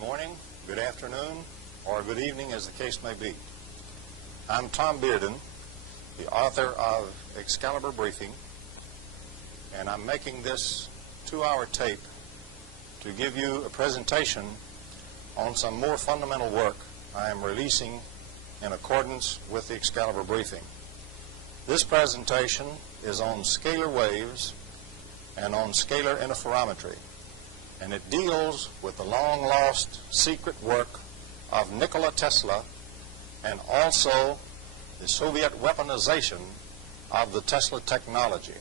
morning, good afternoon, or good evening as the case may be. I'm Tom Bearden, the author of Excalibur Briefing, and I'm making this 2-hour tape to give you a presentation on some more fundamental work I am releasing in accordance with the Excalibur Briefing. This presentation is on scalar waves and on scalar interferometry, and it deals with the long-lost secret work of Nikola Tesla and also the Soviet weaponization of the Tesla technology.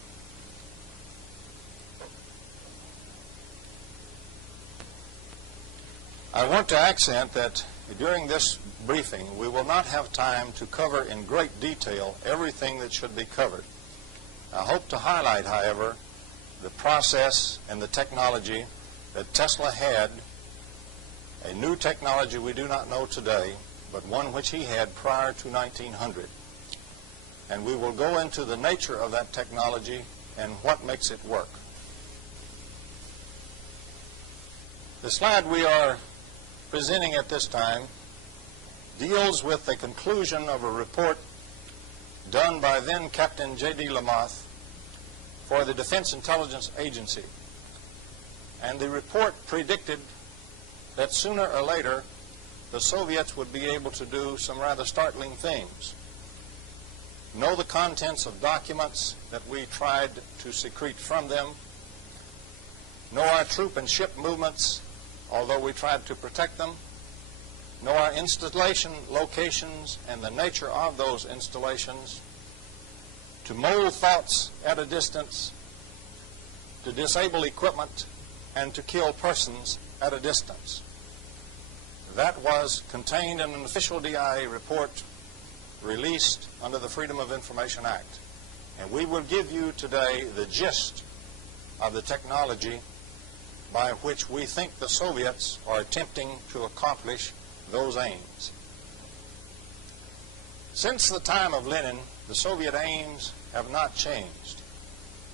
I want to accent that during this briefing we will not have time to cover in great detail everything that should be covered. I hope to highlight, however, the process and the technology that Tesla had, a new technology we do not know today, but one which he had prior to 1900. And we will go into the nature of that technology and what makes it work. The slide we are presenting at this time deals with the conclusion of a report done by then Captain J.D. Lamoth for the Defense Intelligence Agency. And the report predicted that sooner or later the Soviets would be able to do some rather startling things. Know the contents of documents that we tried to secrete from them. Know our troop and ship movements, although we tried to protect them. Know our installation locations and the nature of those installations. To mold thoughts at a distance, to disable equipment, and to kill persons at a distance. That was contained in an official DIA report released under the Freedom of Information Act. And we will give you today the gist of the technology by which we think the Soviets are attempting to accomplish those aims. Since the time of Lenin, the Soviet aims have not changed.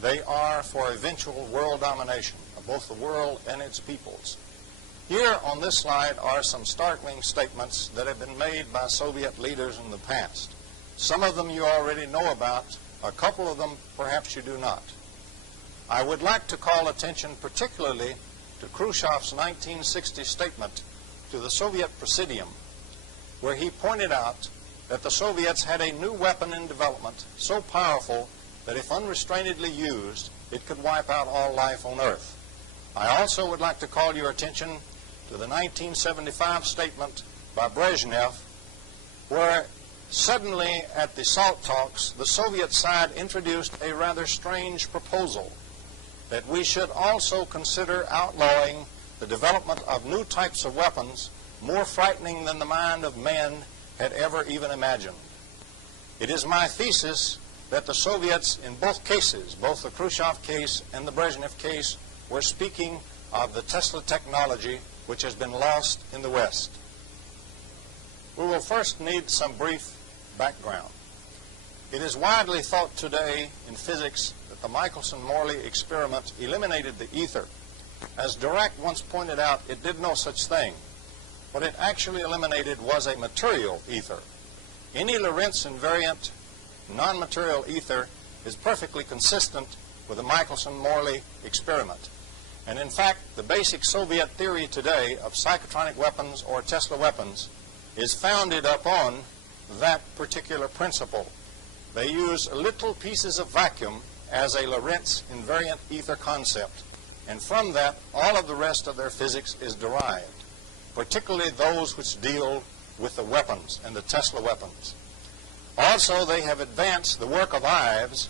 They are for eventual world domination of both the world and its peoples. Here on this slide are some startling statements that have been made by Soviet leaders in the past. Some of them you already know about, a couple of them perhaps you do not. I would like to call attention particularly to Khrushchev's 1960 statement to the Soviet Presidium, where he pointed out that the Soviets had a new weapon in development so powerful that if unrestrainedly used, it could wipe out all life on Earth. I also would like to call your attention to the 1975 statement by Brezhnev, where suddenly at the SALT talks, the Soviet side introduced a rather strange proposal that we should also consider outlawing the development of new types of weapons more frightening than the mind of man had ever even imagined. It is my thesis that the Soviets in both cases, both the Khrushchev case and the Brezhnev case, were speaking of the Tesla technology which has been lost in the West. We will first need some brief background. It is widely thought today in physics that the Michelson-Morley experiment eliminated the ether. As Dirac once pointed out, it did no such thing. What it actually eliminated was a material ether. Any Lorentz invariant non-material ether is perfectly consistent with the Michelson-Morley experiment. And in fact, the basic Soviet theory today of psychotronic weapons or Tesla weapons is founded upon that particular principle. They use little pieces of vacuum as a Lorentz invariant ether concept, and from that all of the rest of their physics is derived, particularly those which deal with the weapons and the Tesla weapons. Also, they have advanced the work of Ives,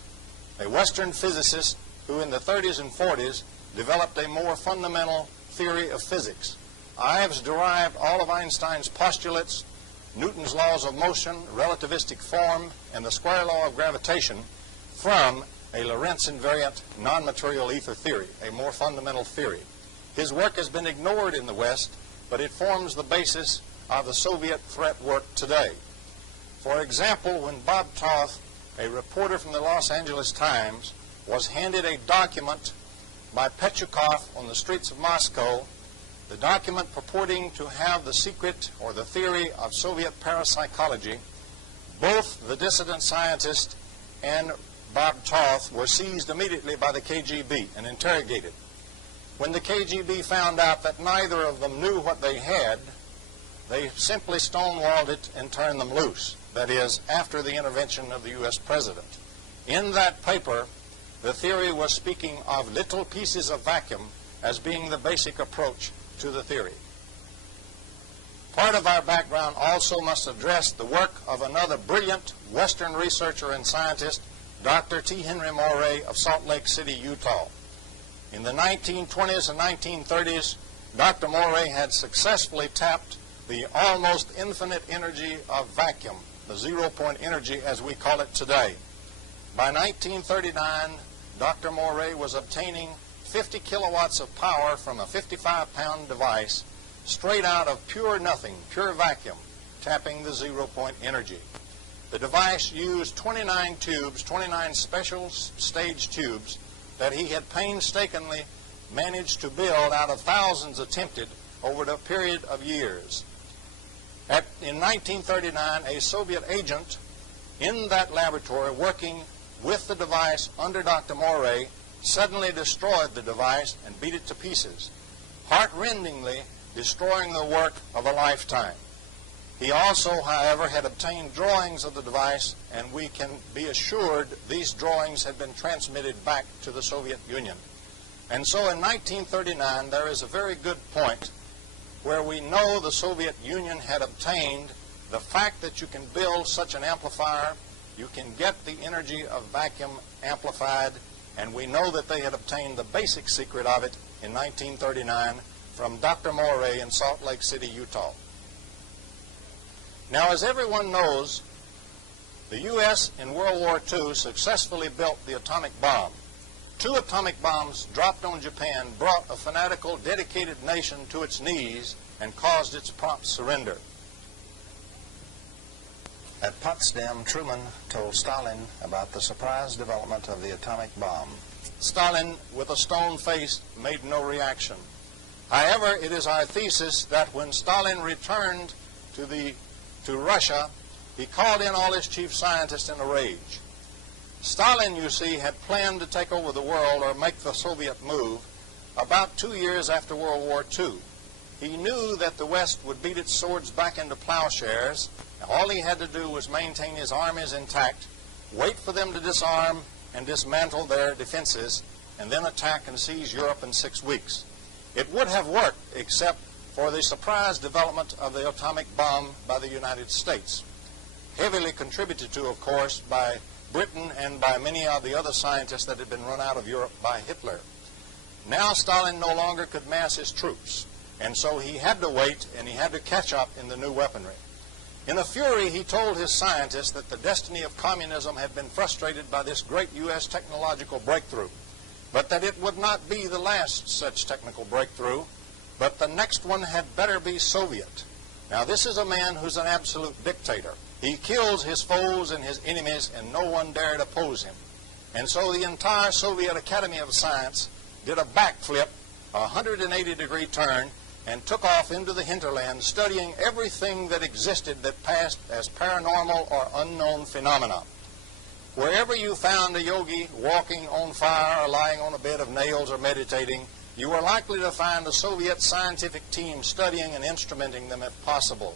a Western physicist who in the 30s and 40s developed a more fundamental theory of physics. Ives derived all of Einstein's postulates, Newton's laws of motion, relativistic form, and the square law of gravitation from a Lorentz invariant non-material ether theory, a more fundamental theory. His work has been ignored in the West, but it forms the basis of the Soviet threat work today. For example, when Bob Toth, a reporter from the Los Angeles Times, was handed a document by Petchukov on the streets of Moscow the document purporting to have the secret or the theory of Soviet parapsychology, both the dissident scientist and Bob Toth were seized immediately by the KGB and interrogated. When the KGB found out that neither of them knew what they had, they simply stonewalled it and turned them loose. That is, after the intervention of the U.S. President. In that paper, the theory was speaking of little pieces of vacuum as being the basic approach to the theory. Part of our background also must address the work of another brilliant Western researcher and scientist, Dr. T. Henry Moray of Salt Lake City, Utah. In the 1920s and 1930s, Dr. Moray had successfully tapped the almost infinite energy of vacuum, the zero-point energy as we call it today. By 1939, Dr. Moray was obtaining 50 kilowatts of power from a 55-pound device straight out of pure nothing, pure vacuum, tapping the zero-point energy. The device used 29 tubes, 29 special stage tubes that he had painstakingly managed to build out of thousands attempted over a period of years. In 1939, a Soviet agent in that laboratory working with the device under Dr. Moray suddenly destroyed the device and beat it to pieces, heart-rendingly destroying the work of a lifetime. He also, however, had obtained drawings of the device, and we can be assured these drawings had been transmitted back to the Soviet Union. And so in 1939, there is a very good point where we know the Soviet Union had obtained the fact that you can build such an amplifier, you can get the energy of vacuum amplified, and we know that they had obtained the basic secret of it in 1939 from Dr. Moray in Salt Lake City, Utah. Now, as everyone knows, the U.S. in World War II successfully built the atomic bomb. 2 atomic bombs dropped on Japan brought a fanatical, dedicated nation to its knees and caused its prompt surrender. At Potsdam, Truman told Stalin about the surprise development of the atomic bomb. Stalin, with a stone face, made no reaction. However, it is our thesis that when Stalin returned to Russia, he called in all his chief scientists in a rage. Stalin, you see, had planned to take over the world or make the Soviet move about 2 years after World War II. He knew that the West would beat its swords back into plowshares. All he had to do was maintain his armies intact, wait for them to disarm and dismantle their defenses, and then attack and seize Europe in 6 weeks. It would have worked except for the surprise development of the atomic bomb by the United States, heavily contributed to, of course, by Britain and by many of the other scientists that had been run out of Europe by Hitler. Now Stalin no longer could mass his troops, and so he had to wait and he had to catch up in the new weaponry. In a fury, he told his scientists that the destiny of communism had been frustrated by this great U.S. technological breakthrough, but that it would not be the last such technical breakthrough, but the next one had better be Soviet. Now, this is a man who's an absolute dictator. He kills his foes and his enemies, and no one dared oppose him. And so the entire Soviet Academy of Science did a backflip, a 180-degree turn, and took off into the hinterland, studying everything that existed that passed as paranormal or unknown phenomena. Wherever you found a yogi walking on fire or lying on a bed of nails or meditating, you were likely to find a Soviet scientific team studying and instrumenting them if possible.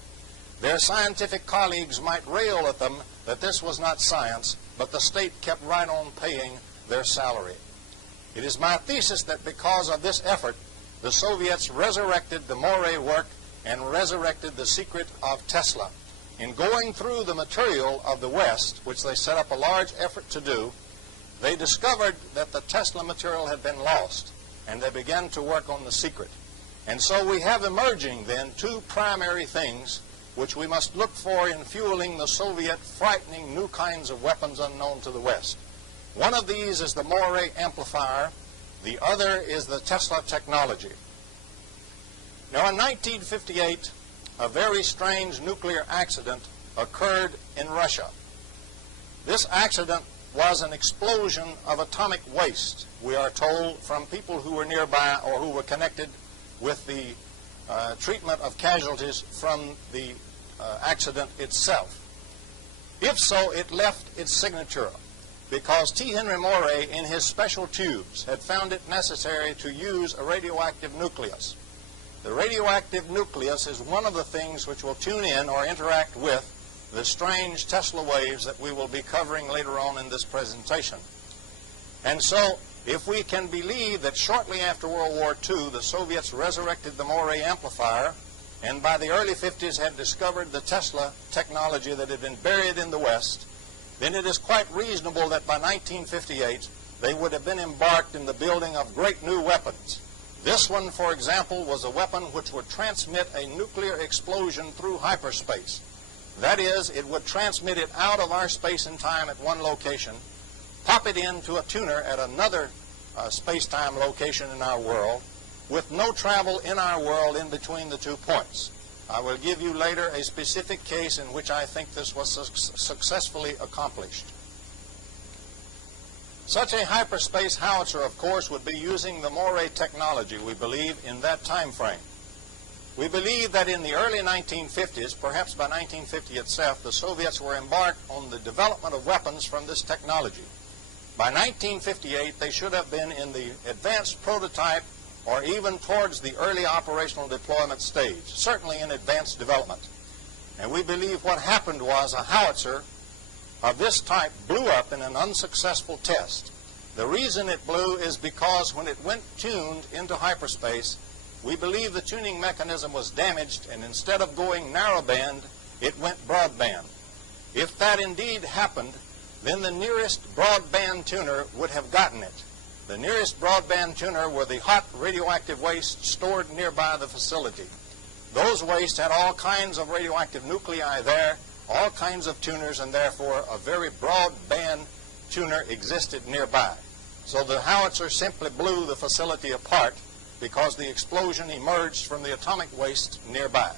Their scientific colleagues might rail at them that this was not science, but the state kept right on paying their salary. It is my thesis that because of this effort, the Soviets resurrected the Moray work and resurrected the secret of Tesla. In going through the material of the West, which they set up a large effort to do, they discovered that the Tesla material had been lost, and they began to work on the secret. And so we have emerging then 2 primary things which we must look for in fueling the Soviet frightening new kinds of weapons unknown to the West. One of these is the Moray amplifier. The other is the Tesla technology. Now, in 1958, a very strange nuclear accident occurred in Russia. This accident was an explosion of atomic waste, we are told, from people who were nearby or who were connected with the treatment of casualties from the accident itself. If so, it left its signature because T. Henry Morey, in his special tubes, had found it necessary to use a radioactive nucleus. The radioactive nucleus is one of the things which will tune in or interact with the strange Tesla waves that we will be covering later on in this presentation. And so, if we can believe that shortly after World War II, the Soviets resurrected the Morey amplifier, and by the early 50s had discovered the Tesla technology that had been buried in the West, then it is quite reasonable that by 1958 they would have been embarked in the building of great new weapons. This one, for example, was a weapon which would transmit a nuclear explosion through hyperspace. That is, it would transmit it out of our space and time at one location, pop it into a tuner at another space-time location in our world, with no travel in our world in between the 2 points. I will give you later a specific case in which I think this was successfully accomplished. Such a hyperspace howitzer, of course, would be using the Morey technology, we believe, in that time frame. We believe that in the early 1950s, perhaps by 1950 itself, the Soviets were embarked on the development of weapons from this technology. By 1958, they should have been in the advanced prototype or even towards the early operational deployment stage, certainly in advanced development. And we believe what happened was a howitzer of this type blew up in an unsuccessful test. The reason it blew is because when it went tuned into hyperspace, we believe the tuning mechanism was damaged, and instead of going narrowband, it went broadband. If that indeed happened, then the nearest broadband tuner would have gotten it. The nearest broadband tuner were the hot radioactive waste stored nearby the facility. Those wastes had all kinds of radioactive nuclei there, all kinds of tuners, and therefore a very broadband tuner existed nearby. So the howitzer simply blew the facility apart because the explosion emerged from the atomic waste nearby.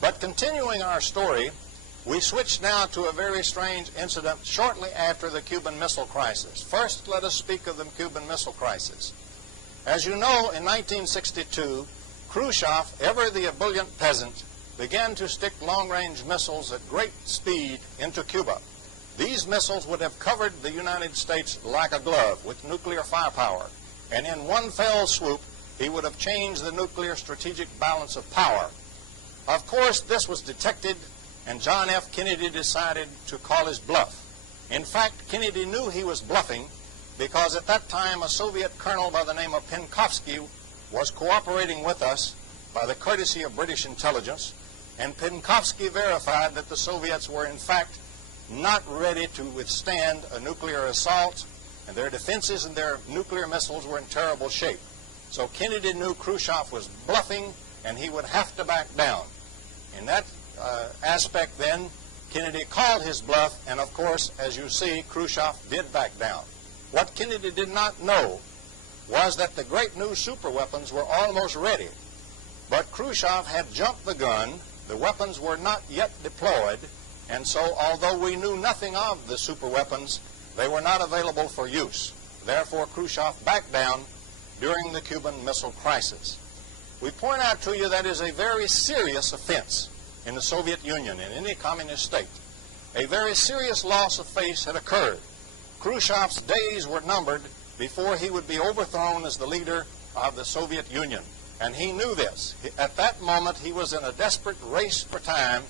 But continuing our story, we switch now to a very strange incident shortly after the Cuban Missile Crisis. First, let us speak of the Cuban Missile Crisis. As you know, in 1962, Khrushchev, ever the ebullient peasant, began to stick long-range missiles at great speed into Cuba. These missiles would have covered the United States like a glove with nuclear firepower, and in one fell swoop, he would have changed the nuclear strategic balance of power. Of course, this was detected, and John F. Kennedy decided to call his bluff. In fact, Kennedy knew he was bluffing because at that time a Soviet colonel by the name of Penkovsky was cooperating with us by the courtesy of British intelligence, and Penkovsky verified that the Soviets were in fact not ready to withstand a nuclear assault, and their defenses and their nuclear missiles were in terrible shape. So Kennedy knew Khrushchev was bluffing and he would have to back down. In that aspect then, Kennedy called his bluff, and of course, as you see, Khrushchev did back down. What Kennedy did not know was that the great new superweapons were almost ready. But Khrushchev had jumped the gun, the weapons were not yet deployed, and so although we knew nothing of the superweapons, they were not available for use. Therefore, Khrushchev backed down during the Cuban Missile Crisis. We point out to you that is a very serious offense in the Soviet Union, in any communist state. A very serious loss of face had occurred. Khrushchev's days were numbered before he would be overthrown as the leader of the Soviet Union. And he knew this. At that moment, he was in a desperate race for time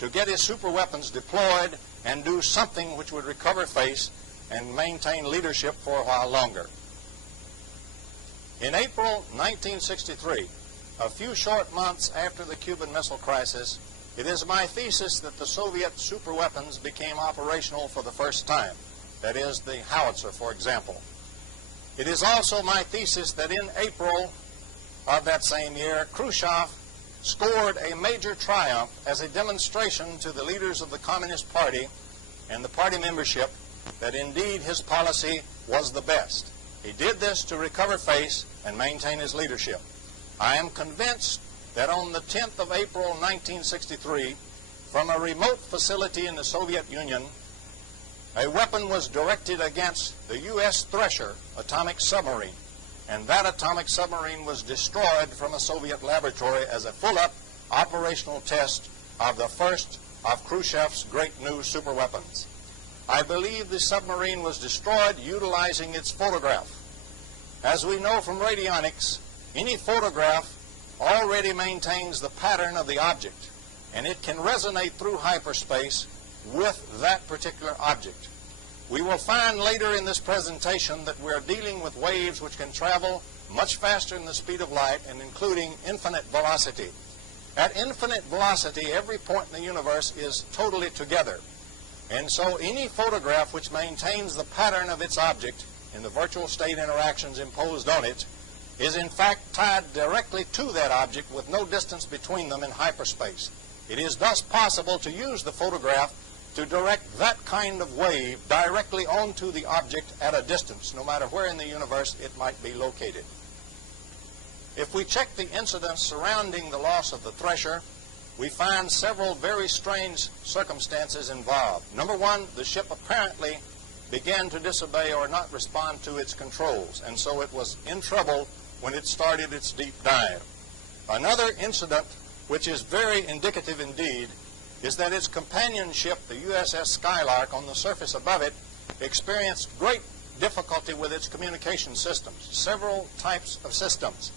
to get his superweapons deployed and do something which would recover face and maintain leadership for a while longer. In April 1963, a few short months after the Cuban Missile Crisis, it is my thesis that the Soviet superweapons became operational for the first time. That is, the howitzer, for example. It is also my thesis that in April of that same year, Khrushchev scored a major triumph as a demonstration to the leaders of the Communist Party and the party membership that indeed his policy was the best. He did this to recover face and maintain his leadership. I am convinced that on the 10th of April 1963, from a remote facility in the Soviet Union, a weapon was directed against the U.S. Thresher atomic submarine. and that atomic submarine was destroyed from a Soviet laboratory as a full-up operational test of the first of Khrushchev's great new superweapons. I believe the submarine was destroyed utilizing its photograph. As we know from radionics, any photograph already maintains the pattern of the object, and it can resonate through hyperspace with that particular object. We will find later in this presentation that we are dealing with waves which can travel much faster than the speed of light and including infinite velocity. At infinite velocity, every point in the universe is totally together. And so any photograph which maintains the pattern of its object in the virtual state interactions imposed on it is in fact tied directly to that object with no distance between them in hyperspace. It is thus possible to use the photograph to direct that kind of wave directly onto the object at a distance, no matter where in the universe it might be located. If we check the incidents surrounding the loss of the Thresher, we find several very strange circumstances involved. Number one, the ship apparently began to disobey or not respond to its controls, and so it was in trouble when it started its deep dive. Another incident, which is very indicative indeed, is that its companion ship, the USS Skylark, on the surface above it, experienced great difficulty with its communication systems, several types of systems.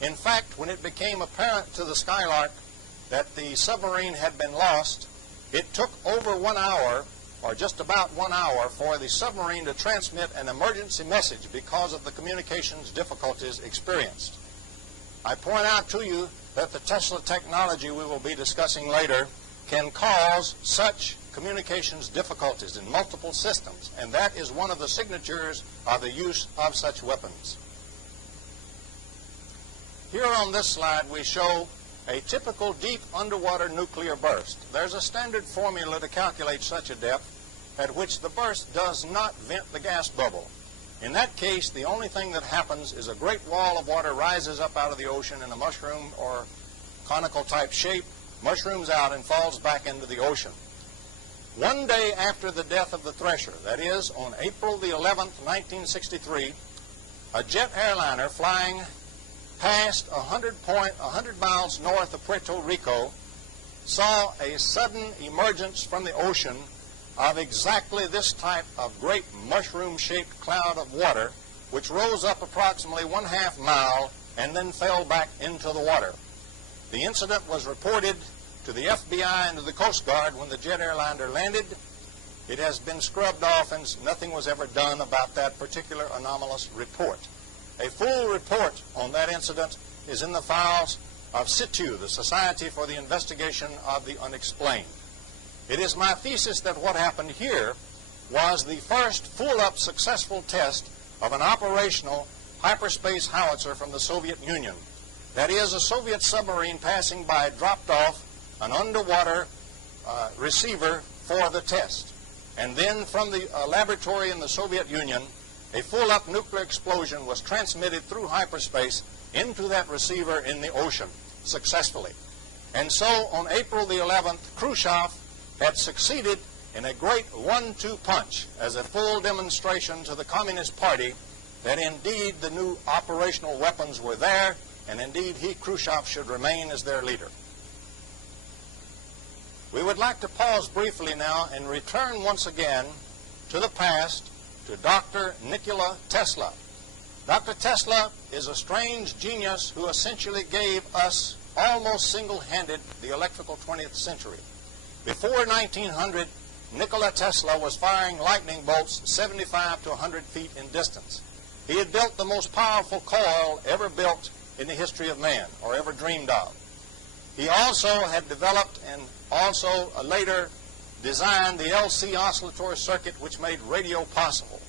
In fact, when it became apparent to the Skylark that the submarine had been lost, it took over 1 hour, or just about 1 hour, for the submarine to transmit an emergency message because of the communications difficulties experienced. I point out to you that the Tesla technology we will be discussing later can cause such communications difficulties in multiple systems, and that is one of the signatures of the use of such weapons. Here on this slide we show a typical deep underwater nuclear burst. There's a standard formula to calculate such a depth at which the burst does not vent the gas bubble. In that case, the only thing that happens is a great wall of water rises up out of the ocean in a mushroom or conical type shape, mushrooms out and falls back into the ocean. One day after the death of the Thresher, that is on April the 11th, 1963, a jet airliner flying past 100 miles north of Puerto Rico saw a sudden emergence from the ocean of exactly this type of great mushroom-shaped cloud of water, which rose up approximately 1/2 mile and then fell back into the water. The incident was reported to the FBI and to the Coast Guard when the jet airliner landed. It has been scrubbed off and nothing was ever done about that particular anomalous report. A full report on that incident is in the files of SITU, the Society for the Investigation of the Unexplained. It is my thesis that what happened here was the first full-up successful test of an operational hyperspace howitzer from the Soviet Union. That is, a Soviet submarine passing by dropped off an underwater receiver for the test. And then from the laboratory in the Soviet Union, a full-up nuclear explosion was transmitted through hyperspace into that receiver in the ocean successfully. And so on April the 11th, Khrushchev had succeeded in a great 1-2 punch as a full demonstration to the Communist Party that indeed the new operational weapons were there, and indeed he, Khrushchev, should remain as their leader. We would like to pause briefly now and return once again to the past, to Dr. Nikola Tesla. Dr. Tesla is a strange genius who essentially gave us almost single-handed the electrical 20th century. Before 1900, Nikola Tesla was firing lightning bolts 75 to 100 feet in distance. He had built the most powerful coil ever built in the history of man, or ever dreamed of. He also had developed and also later designed the LC oscillatory circuit, which made radio possible.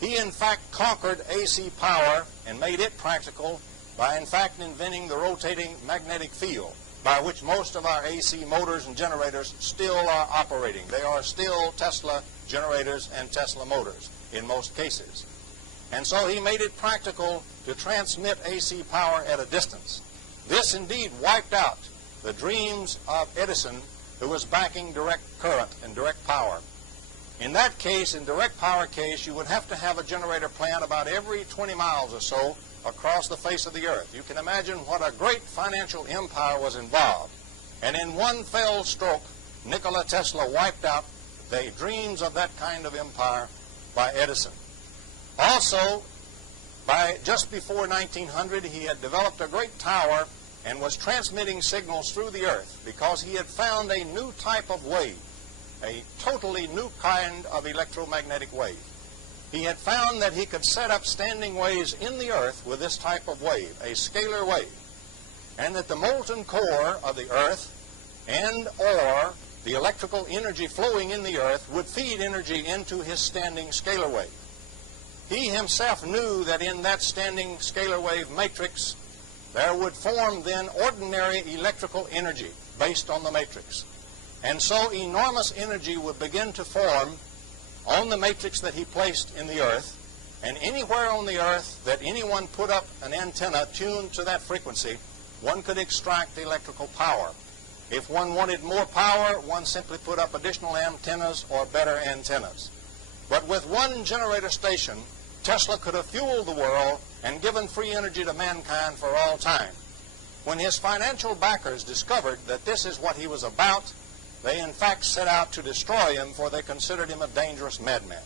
He in fact conquered AC power and made it practical by in fact inventing the rotating magnetic field, by which most of our AC motors and generators still are operating. They are still Tesla generators and Tesla motors in most cases. And so he made it practical to transmit AC power at a distance. This indeed wiped out the dreams of Edison, who was backing direct current and direct power. In that case, in direct power case, you would have to have a generator plant about every 20 miles or so across the face of the earth. You can imagine what a great financial empire was involved. And in one fell stroke, Nikola Tesla wiped out the dreams of that kind of empire by Edison. Also, by just before 1900, he had developed a great tower and was transmitting signals through the earth because he had found a new type of wave, a totally new kind of electromagnetic wave. He had found that he could set up standing waves in the earth with this type of wave, a scalar wave, and that the molten core of the earth and or the electrical energy flowing in the earth would feed energy into his standing scalar wave. He himself knew that in that standing scalar wave matrix there would form then ordinary electrical energy based on the matrix. And so enormous energy would begin to form on the matrix that he placed in the earth, and anywhere on the earth that anyone put up an antenna tuned to that frequency, one could extract electrical power. If one wanted more power, one simply put up additional antennas or better antennas. But with one generator station, Tesla could have fueled the world and given free energy to mankind for all time. When his financial backers discovered that this is what he was about, they in fact set out to destroy him, for they considered him a dangerous madman.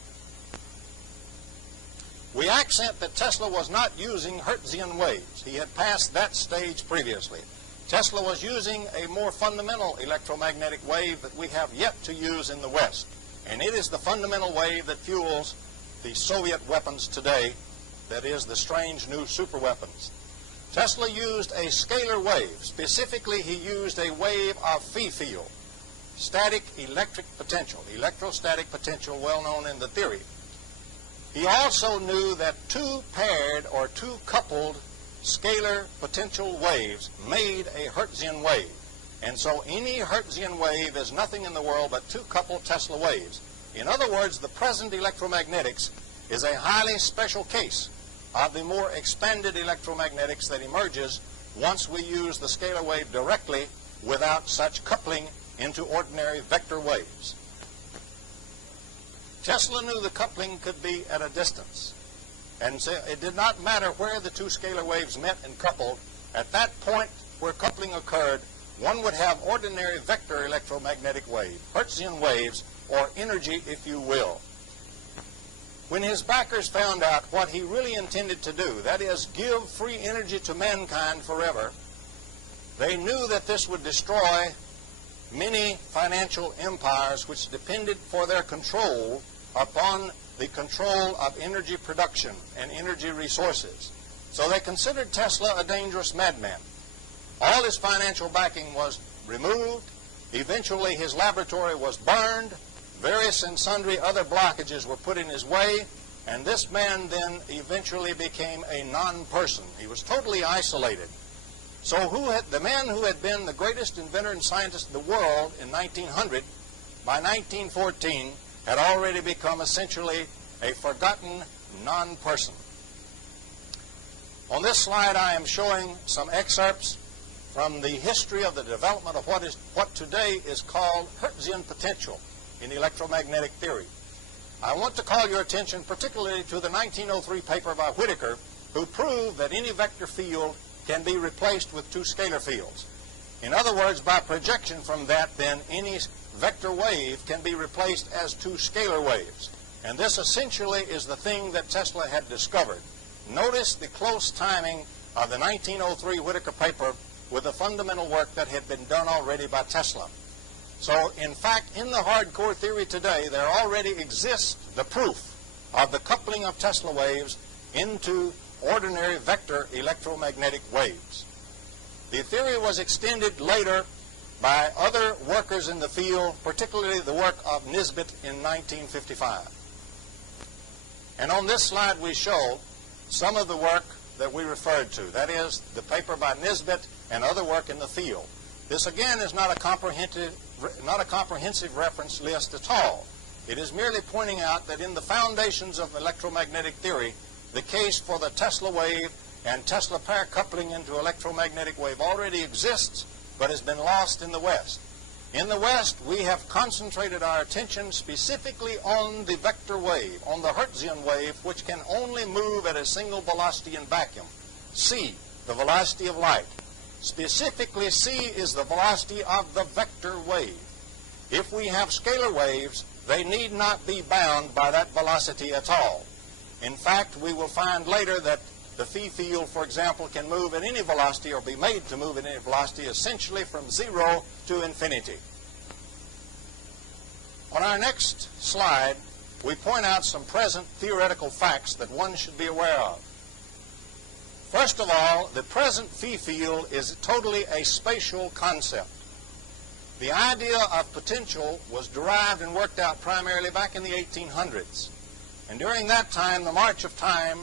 We accent that Tesla was not using Hertzian waves. He had passed that stage previously. Tesla was using a more fundamental electromagnetic wave that we have yet to use in the West. And it is the fundamental wave that fuels the Soviet weapons today, that is, the strange new superweapons. Tesla used a scalar wave. Specifically, he used a wave of phi field, static electric potential, electrostatic potential, well known in the theory. He also knew that two paired or two coupled scalar potential waves made a Hertzian wave. And so any Hertzian wave is nothing in the world but two coupled Tesla waves. In other words, the present electromagnetics is a highly special case of the more expanded electromagnetics that emerges once we use the scalar wave directly without such coupling into ordinary vector waves. Tesla knew the coupling could be at a distance, and so it did not matter where the two scalar waves met and coupled. At that point where coupling occurred, one would have ordinary vector electromagnetic wave, Hertzian waves, or energy, if you will. When his backers found out what he really intended to do, that is, give free energy to mankind forever, they knew that this would destroy many financial empires which depended for their control upon the control of energy production and energy resources. So they considered Tesla a dangerous madman. All his financial backing was removed. Eventually his laboratory was burned. Various and sundry other blockages were put in his way, and this man then eventually became a non-person. He was totally isolated. So the man who had been the greatest inventor and scientist in the world in 1900, by 1914, had already become essentially a forgotten non-person. On this slide, I am showing some excerpts from the history of the development of what today is called Hertzian potential in electromagnetic theory. I want to call your attention particularly to the 1903 paper by Whittaker, who proved that any vector field can be replaced with two scalar fields. In other words, by projection from that, then any vector wave can be replaced as two scalar waves. And this essentially is the thing that Tesla had discovered. Notice the close timing of the 1903 Whittaker paper with the fundamental work that had been done already by Tesla. So, in fact, in the hardcore theory today, there already exists the proof of the coupling of Tesla waves into ordinary vector electromagnetic waves. The theory was extended later by other workers in the field, particularly the work of Nisbet in 1955. And on this slide we show some of the work that we referred to, that is, the paper by Nisbet and other work in the field. This again is not a comprehensive reference list at all. It is merely pointing out that in the foundations of electromagnetic theory, the case for the Tesla wave and Tesla pair coupling into electromagnetic wave already exists, but has been lost in the West. In the West, we have concentrated our attention specifically on the vector wave, on the Hertzian wave, which can only move at a single velocity in vacuum. c, the velocity of light. Specifically, c is the velocity of the vector wave. If we have scalar waves, they need not be bound by that velocity at all. In fact, we will find later that the phi field, for example, can move at any velocity or be made to move at any velocity, essentially from 0 to infinity. On our next slide, we point out some present theoretical facts that one should be aware of. First of all, the present phi field is totally a spatial concept. The idea of potential was derived and worked out primarily back in the 1800s. And during that time, the march of time,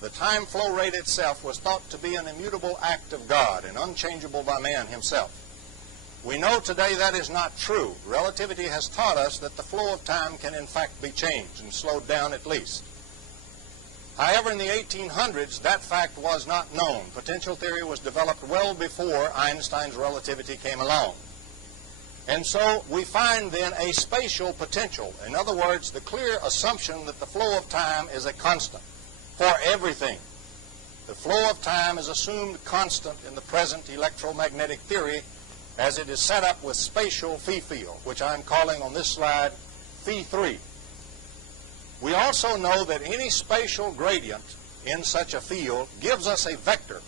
the time flow rate itself was thought to be an immutable act of God and unchangeable by man himself. We know today that is not true. Relativity has taught us that the flow of time can in fact be changed and slowed down at least. However, in the 1800s, that fact was not known. Potential theory was developed well before Einstein's relativity came along. And so we find then a spatial potential. In other words, the clear assumption that the flow of time is a constant for everything. The flow of time is assumed constant in the present electromagnetic theory as it is set up with spatial phi field, which I'm calling on this slide phi 3. We also know that any spatial gradient in such a field gives us a vector.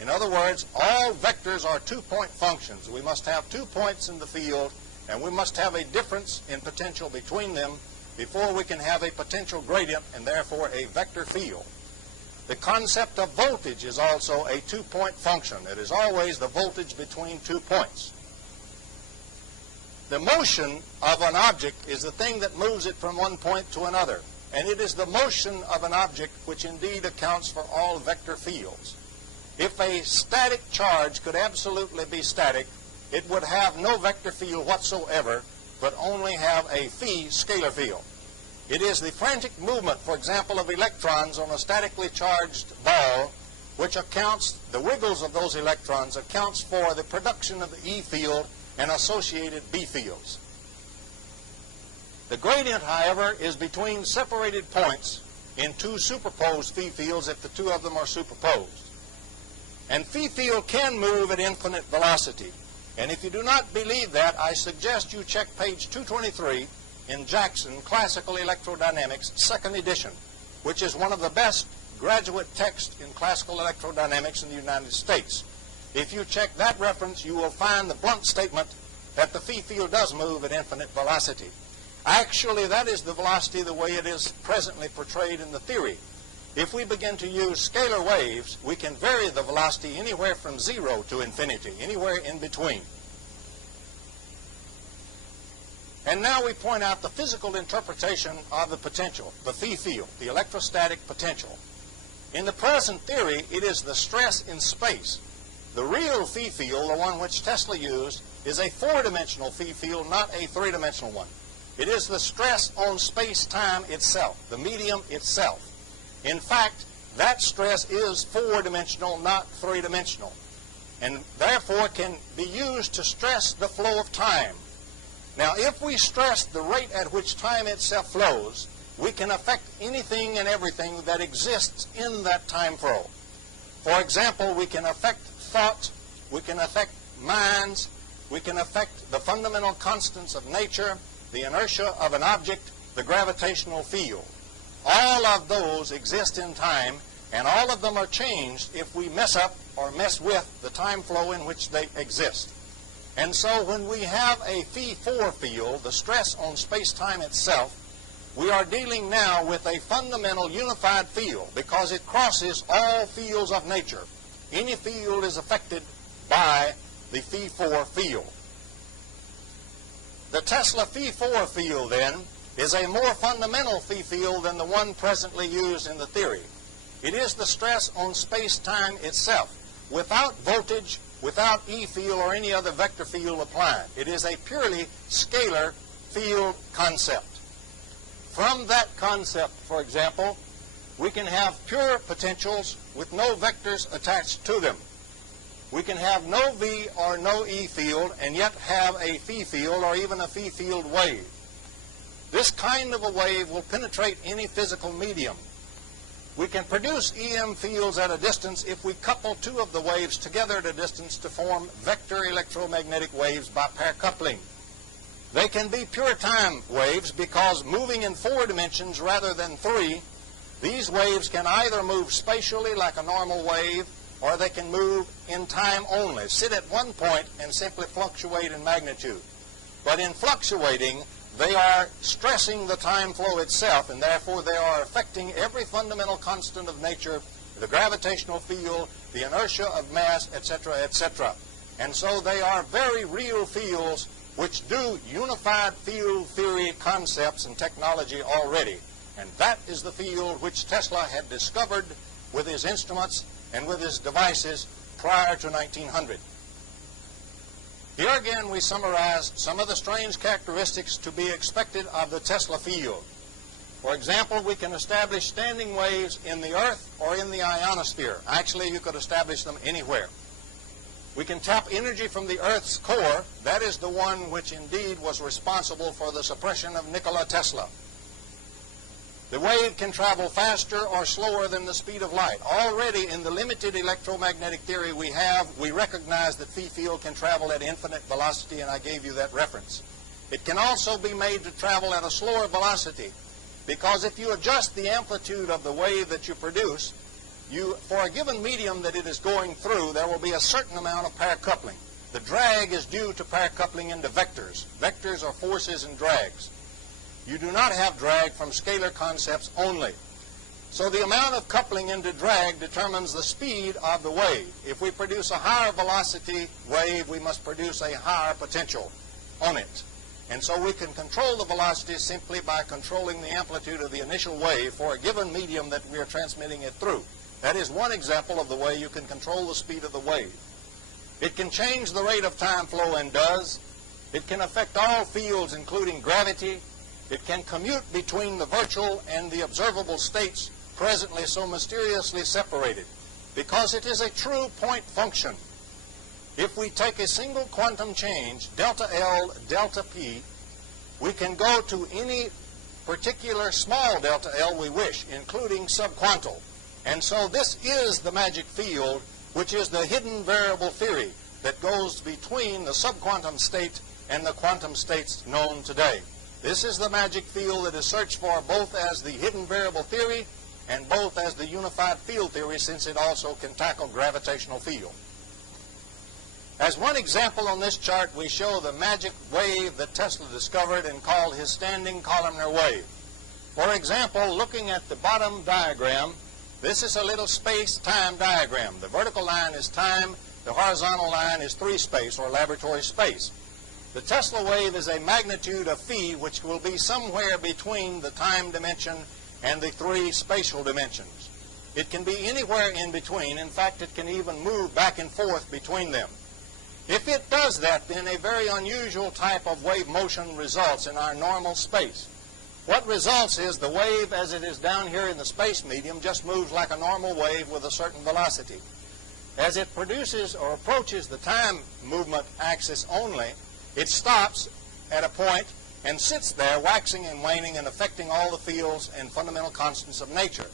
In other words, all vectors are two-point functions. We must have 2 points in the field, and we must have a difference in potential between them before we can have a potential gradient and therefore a vector field. The concept of voltage is also a 2-point function. It is always the voltage between 2 points. The motion of an object is the thing that moves it from one point to another, and it is the motion of an object which indeed accounts for all vector fields. If a static charge could absolutely be static, it would have no vector field whatsoever, but only have a phi scalar field. It is the frantic movement, for example, of electrons on a statically charged ball, which accounts, the wiggles of those electrons accounts for the production of the E field and associated B fields. The gradient, however, is between separated points in 2 superposed phi fields if the 2 of them are superposed. And phi field can move at infinite velocity. And if you do not believe that, I suggest you check page 223 in Jackson, Classical Electrodynamics, 2nd edition, which is one of the best graduate texts in classical electrodynamics in the United States. If you check that reference, you will find the blunt statement that the phi field does move at infinite velocity. Actually, that is the velocity the way it is presently portrayed in the theory. If we begin to use scalar waves, we can vary the velocity anywhere from 0 to infinity, anywhere in between. And now we point out the physical interpretation of the potential, the phi field, the electrostatic potential. In the present theory, it is the stress in space. The real phi field, the one which Tesla used, is a 4-dimensional phi field, not a 3-dimensional one. It is the stress on space-time itself, the medium itself. In fact, that stress is 4-dimensional, not 3-dimensional, and therefore can be used to stress the flow of time. Now, if we stress the rate at which time itself flows, we can affect anything and everything that exists in that time flow. For example, we can affect thought, we can affect minds, we can affect the fundamental constants of nature, the inertia of an object, the gravitational field. All of those exist in time, and all of them are changed if we mess up or mess with the time flow in which they exist. And so when we have a phi 4 field, the stress on space-time itself, we are dealing now with a fundamental unified field because it crosses all fields of nature. Any field is affected by the phi 4 field. The Tesla phi 4 field, then, is a more fundamental phi field than the one presently used in the theory. It is the stress on space-time itself, without voltage, without E field or any other vector field applied. It is a purely scalar field concept. From that concept, for example, we can have pure potentials with no vectors attached to them. We can have no V or no E field and yet have a phi field or even a phi field wave. This kind of a wave will penetrate any physical medium. We can produce EM fields at a distance if we couple two of the waves together at a distance to form vector electromagnetic waves by pair coupling. They can be pure time waves because moving in 4 dimensions rather than 3, these waves can either move spatially like a normal wave, or they can move in time only, sit at one point and simply fluctuate in magnitude. But in fluctuating, they are stressing the time flow itself, and therefore they are affecting every fundamental constant of nature, the gravitational field, the inertia of mass, etc., etc. And so they are very real fields which do unified field theory concepts and technology already. And that is the field which Tesla had discovered with his instruments and with his devices prior to 1900. Here again we summarize some of the strange characteristics to be expected of the Tesla field. For example, we can establish standing waves in the Earth or in the ionosphere. Actually, you could establish them anywhere. We can tap energy from the Earth's core. That is the one which indeed was responsible for the suppression of Nikola Tesla. The wave can travel faster or slower than the speed of light. Already in the limited electromagnetic theory we have, we recognize that phi field can travel at infinite velocity, and I gave you that reference. It can also be made to travel at a slower velocity, because if you adjust the amplitude of the wave that you produce, for a given medium that it is going through, there will be a certain amount of pair coupling. The drag is due to pair coupling into vectors. Vectors are forces and drags. You do not have drag from scalar concepts only. So the amount of coupling into drag determines the speed of the wave. If we produce a higher velocity wave, we must produce a higher potential on it. And so we can control the velocity simply by controlling the amplitude of the initial wave for a given medium that we are transmitting it through. That is one example of the way you can control the speed of the wave. It can change the rate of time flow and does. It can affect all fields, including gravity. It can commute between the virtual and the observable states presently so mysteriously separated, because it is a true point function. If we take a single quantum change, delta L, delta P, we can go to any particular small delta L we wish, including subquantal. And so this is the magic field, which is the hidden variable theory that goes between the subquantum state and the quantum states known today. This is the magic field that is searched for both as the hidden variable theory and both as the unified field theory, since it also can tackle gravitational field. As one example on this chart, we show the magic wave that Tesla discovered and called his standing columnar wave. For example, looking at the bottom diagram, this is a little space-time diagram. The vertical line is time, the horizontal line is 3-space or laboratory space. The Tesla wave is a magnitude of phi which will be somewhere between the time dimension and the 3 spatial dimensions. It can be anywhere in between. In fact, it can even move back and forth between them. If it does that, then a very unusual type of wave motion results in our normal space. What results is the wave, as it is down here in the space medium, just moves like a normal wave with a certain velocity. As it produces or approaches the time movement axis only, it stops at a point and sits there, waxing and waning and affecting all the fields and fundamental constants of nature.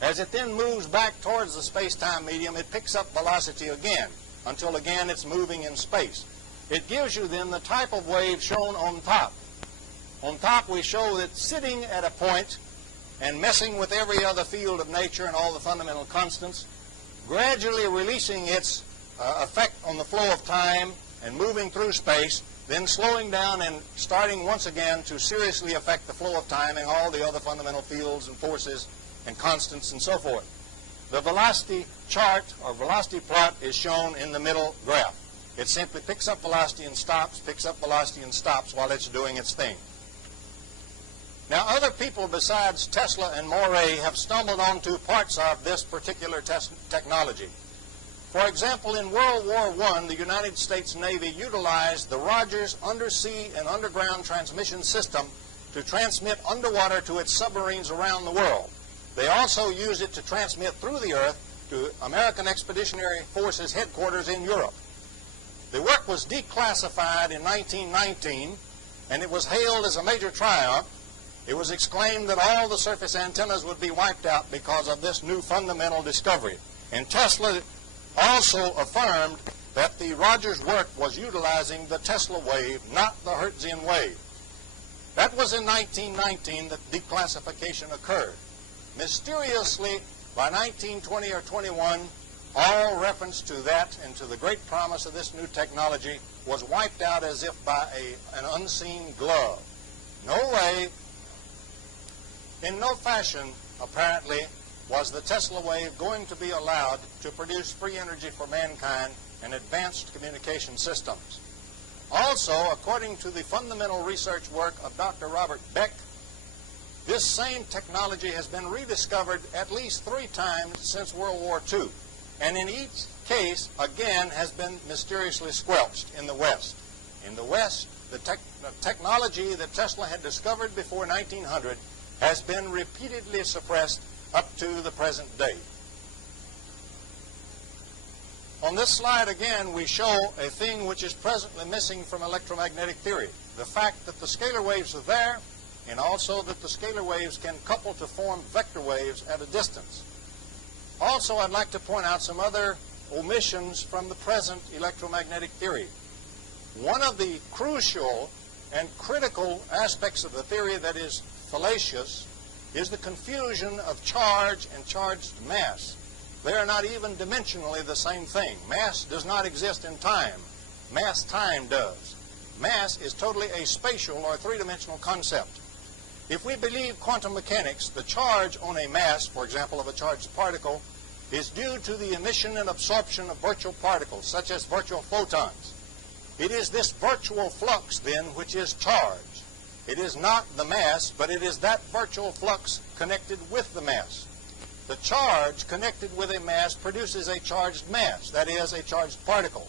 As it then moves back towards the space-time medium, it picks up velocity again, until again it's moving in space. It gives you then the type of wave shown on top. On top we show that sitting at a point and messing with every other field of nature and all the fundamental constants, gradually releasing its effect on the flow of time and moving through space, then slowing down and starting once again to seriously affect the flow of time and all the other fundamental fields and forces and constants and so forth. The velocity chart or velocity plot is shown in the middle graph. It simply picks up velocity and stops, picks up velocity and stops while it's doing its thing. Now, other people besides Tesla and Morey have stumbled onto parts of this particular technology. For example, in World War I, the United States Navy utilized the Rogers undersea and underground transmission system to transmit underwater to its submarines around the world. They also used it to transmit through the earth to American Expeditionary Forces headquarters in Europe. The work was declassified in 1919, and it was hailed as a major triumph. it was exclaimed that all the surface antennas would be wiped out because of this new fundamental discovery. And Tesla also affirmed that the Rogers work was utilizing the Tesla wave, not the Hertzian wave. That was in 1919 that declassification occurred. Mysteriously, by 1920 or 21, all reference to that and to the great promise of this new technology was wiped out as if by an unseen glove. No way, in no fashion, apparently, was the Tesla wave going to be allowed to produce free energy for mankind and advanced communication systems. Also, according to the fundamental research work of Dr. Robert Beck, this same technology has been rediscovered at least 3 times since World War II, and in each case, again, has been mysteriously squelched in the West. In the West, the technology that Tesla had discovered before 1900 has been repeatedly suppressed up to the present day. On this slide, again, we show a thing which is presently missing from electromagnetic theory. The fact that the scalar waves are there, and also that the scalar waves can couple to form vector waves at a distance. Also, I'd like to point out some other omissions from the present electromagnetic theory. One of the crucial and critical aspects of the theory that is fallacious is the confusion of charge and charged mass. They are not even dimensionally the same thing. Mass does not exist in time. Mass time does. Mass is totally a spatial or three-dimensional concept. If we believe quantum mechanics, the charge on a mass, for example, of a charged particle, is due to the emission and absorption of virtual particles, such as virtual photons. It is this virtual flux, then, which is charge. It is not the mass, but it is that virtual flux connected with the mass. The charge connected with a mass produces a charged mass, that is, a charged particle.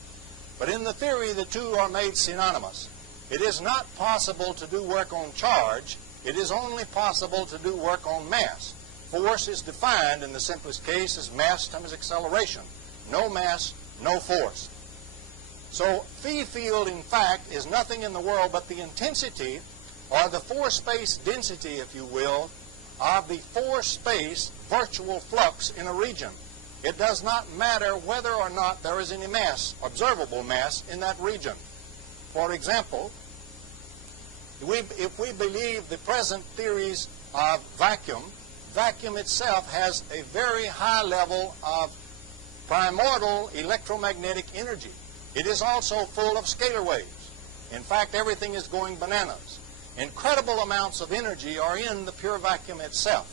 But in the theory, the two are made synonymous. It is not possible to do work on charge. It is only possible to do work on mass. Force is defined in the simplest case as mass times acceleration. No mass, no force. So phi field, in fact, is nothing in the world but the intensity, or the four-space density, if you will, of the four-space virtual flux in a region. It does not matter whether or not there is any mass, observable mass, in that region. For example, if we believe the present theories of vacuum, vacuum itself has a very high level of primordial electromagnetic energy. It is also full of scalar waves. In fact, everything is going bananas. Incredible amounts of energy are in the pure vacuum itself.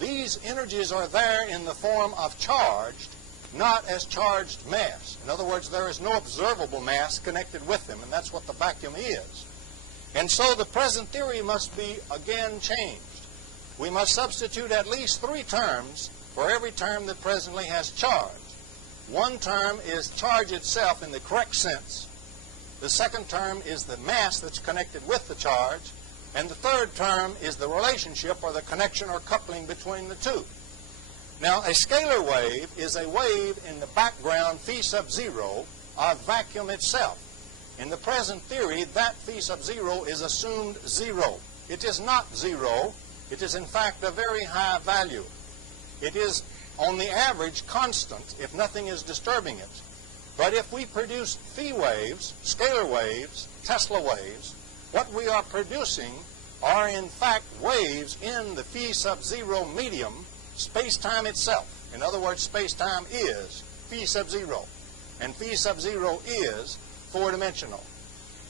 These energies are there in the form of charged, not as charged mass. In other words, there is no observable mass connected with them, and that's what the vacuum is. And so the present theory must be again changed. We must substitute at least 3 terms for every term that presently has charge. One term is charge itself in the correct sense. The second term is the mass that's connected with the charge. And the third term is the relationship or the connection or coupling between the two. Now, a scalar wave is a wave in the background phi sub 0 of vacuum itself. In the present theory, that phi sub 0 is assumed 0. It is not 0. It is, in fact, a very high value. It is, on the average, constant if nothing is disturbing it. But if we produce phi waves, scalar waves, Tesla waves, what we are producing are, in fact, waves in the phi sub 0 medium, space-time itself. In other words, space-time is phi sub 0. And phi sub 0 is four-dimensional.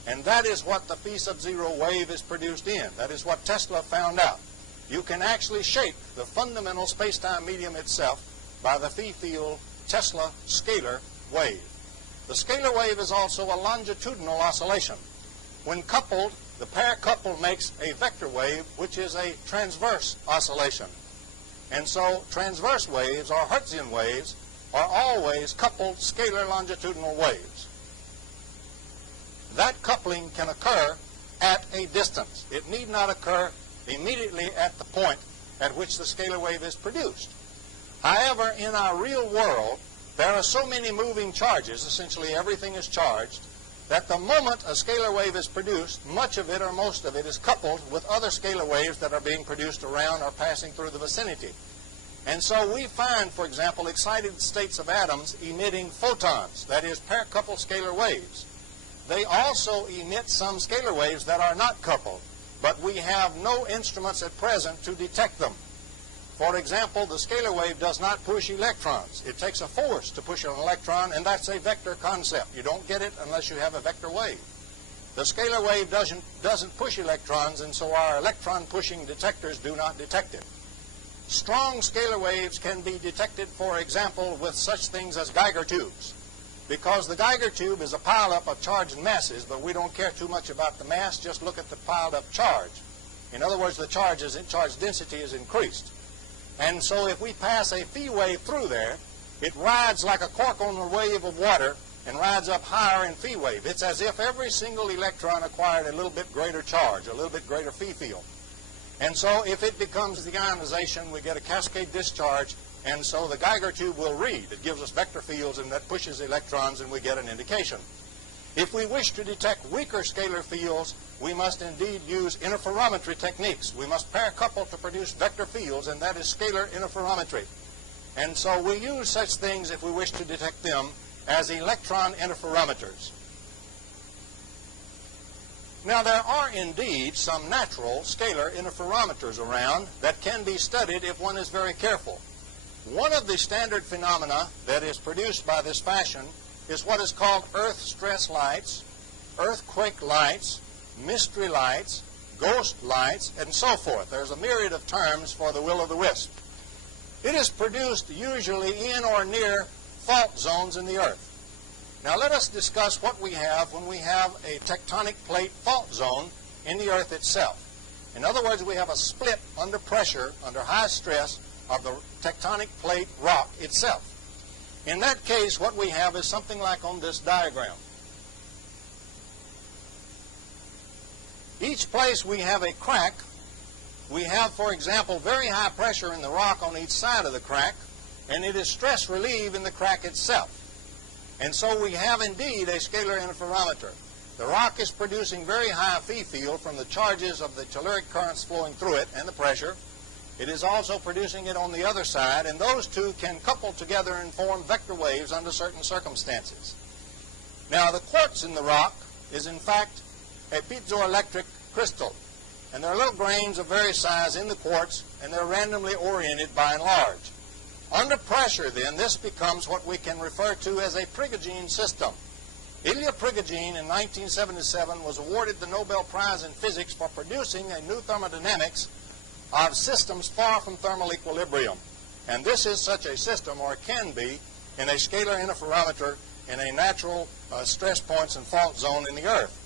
And that is what the phi sub 0 wave is produced in. That is what Tesla found out. You can actually shape the fundamental space-time medium itself by the phi field Tesla scalar wave. The scalar wave is also a longitudinal oscillation. When coupled, the pair couple makes a vector wave, which is a transverse oscillation. And so transverse waves, or Hertzian waves, are always coupled scalar longitudinal waves. That coupling can occur at a distance. It need not occur immediately at the point at which the scalar wave is produced. However, in our real world, there are so many moving charges, essentially everything is charged, that the moment a scalar wave is produced, much of it or most of it is coupled with other scalar waves that are being produced around or passing through the vicinity. And so we find, for example, excited states of atoms emitting photons, that is, pair-coupled scalar waves. They also emit some scalar waves that are not coupled, but we have no instruments at present to detect them. For example, the scalar wave does not push electrons. It takes a force to push an electron, and that's a vector concept. You don't get it unless you have a vector wave. The scalar wave doesn't push electrons, and so our electron-pushing detectors do not detect it. Strong scalar waves can be detected, for example, with such things as Geiger tubes, because the Geiger tube is a pileup of charged masses, but we don't care too much about the mass, just look at the piled-up charge. In other words, the charge density is increased. And so if we pass a phi wave through there, it rides like a cork on a wave of water and rides up higher in phi wave. It's as if every single electron acquired a little bit greater charge, a little bit greater phi field. And so if it becomes the ionization, we get a cascade discharge, and so the Geiger tube will read. It gives us vector fields, and that pushes electrons, and we get an indication. If we wish to detect weaker scalar fields, we must indeed use interferometry techniques. We must pair couple to produce vector fields, and that is scalar interferometry. And so we use such things, if we wish to detect them, as electron interferometers. Now, there are indeed some natural scalar interferometers around that can be studied if one is very careful. One of the standard phenomena that is produced by this fashion is what is called earth stress lights, earthquake lights, mystery lights, ghost lights, and so forth. There's a myriad of terms for the will-o'-the-wisp. It is produced usually in or near fault zones in the earth. Now let us discuss what we have when we have a tectonic plate fault zone in the earth itself. In other words, we have a split under pressure, under high stress, of the tectonic plate rock itself. In that case, what we have is something like on this diagram. Each place we have a crack. We have, for example, very high pressure in the rock on each side of the crack, and it is stress relieved in the crack itself. And so we have indeed a scalar interferometer. The rock is producing very high phi field from the charges of the telluric currents flowing through it and the pressure. It is also producing it on the other side, and those two can couple together and form vector waves under certain circumstances. Now, the quartz in the rock is in fact a piezoelectric crystal, and there are little grains of various size in the quartz, and they're randomly oriented by and large. Under pressure, then, this becomes what we can refer to as a Prigogine system. Ilya Prigogine in 1977 was awarded the Nobel Prize in Physics for producing a new thermodynamics of systems far from thermal equilibrium. And this is such a system, or it can be, in a scalar interferometer in a natural stress points and fault zone in the Earth.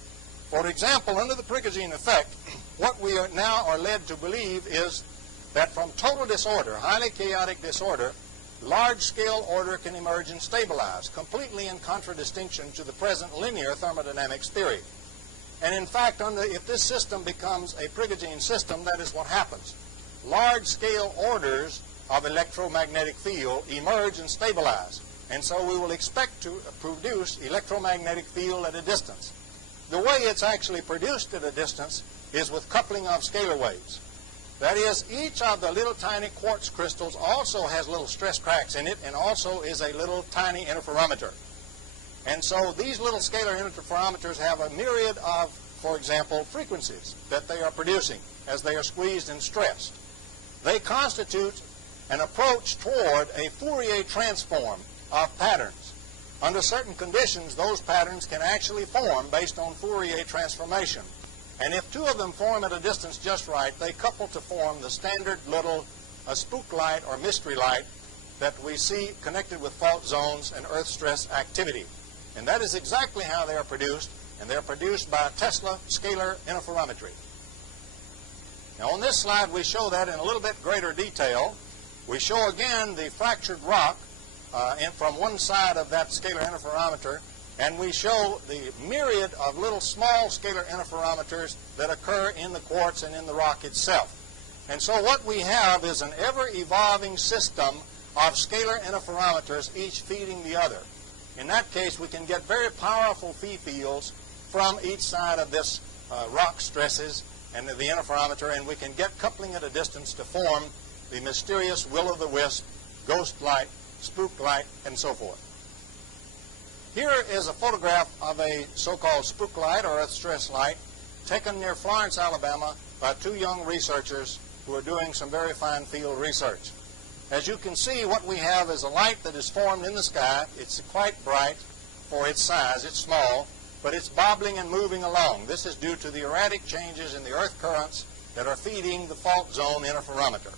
For example, under the Prigogine effect, what we are now are led to believe is that from total disorder, highly chaotic disorder, large-scale order can emerge and stabilize, completely in contradistinction to the present linear thermodynamics theory. And in fact, if this system becomes a Prigogine system, that is what happens. Large-scale orders of electromagnetic field emerge and stabilize. And so we will expect to produce electromagnetic field at a distance. The way it's actually produced at a distance is with coupling of scalar waves. That is, each of the little tiny quartz crystals also has little stress cracks in it and also is a little tiny interferometer. And so these little scalar interferometers have a myriad of, for example, frequencies that they are producing as they are squeezed and stressed. They constitute an approach toward a Fourier transform of patterns. Under certain conditions, those patterns can actually form based on Fourier transformation. And if two of them form at a distance just right, they couple to form the standard little spook light or mystery light that we see connected with fault zones and earth stress activity. And that is exactly how they are produced, and they are produced by Tesla scalar interferometry. Now on this slide we show that in a little bit greater detail. We show again the fractured rock from one side of that scalar interferometer, and we show the myriad of little small scalar interferometers that occur in the quartz and in the rock itself. And so what we have is an ever-evolving system of scalar interferometers, each feeding the other. In that case, we can get very powerful phi fields from each side of this rock stresses and the interferometer, and we can get coupling at a distance to form the mysterious will-o'-the-wisp, ghost light, spook light, and so forth. Here is a photograph of a so-called spook light or earth stress light taken near Florence, Alabama by two young researchers who are doing some very fine field research. As you can see, what we have is a light that is formed in the sky. It's quite bright for its size. It's small, but it's bobbling and moving along. This is due to the erratic changes in the earth currents that are feeding the fault zone interferometer.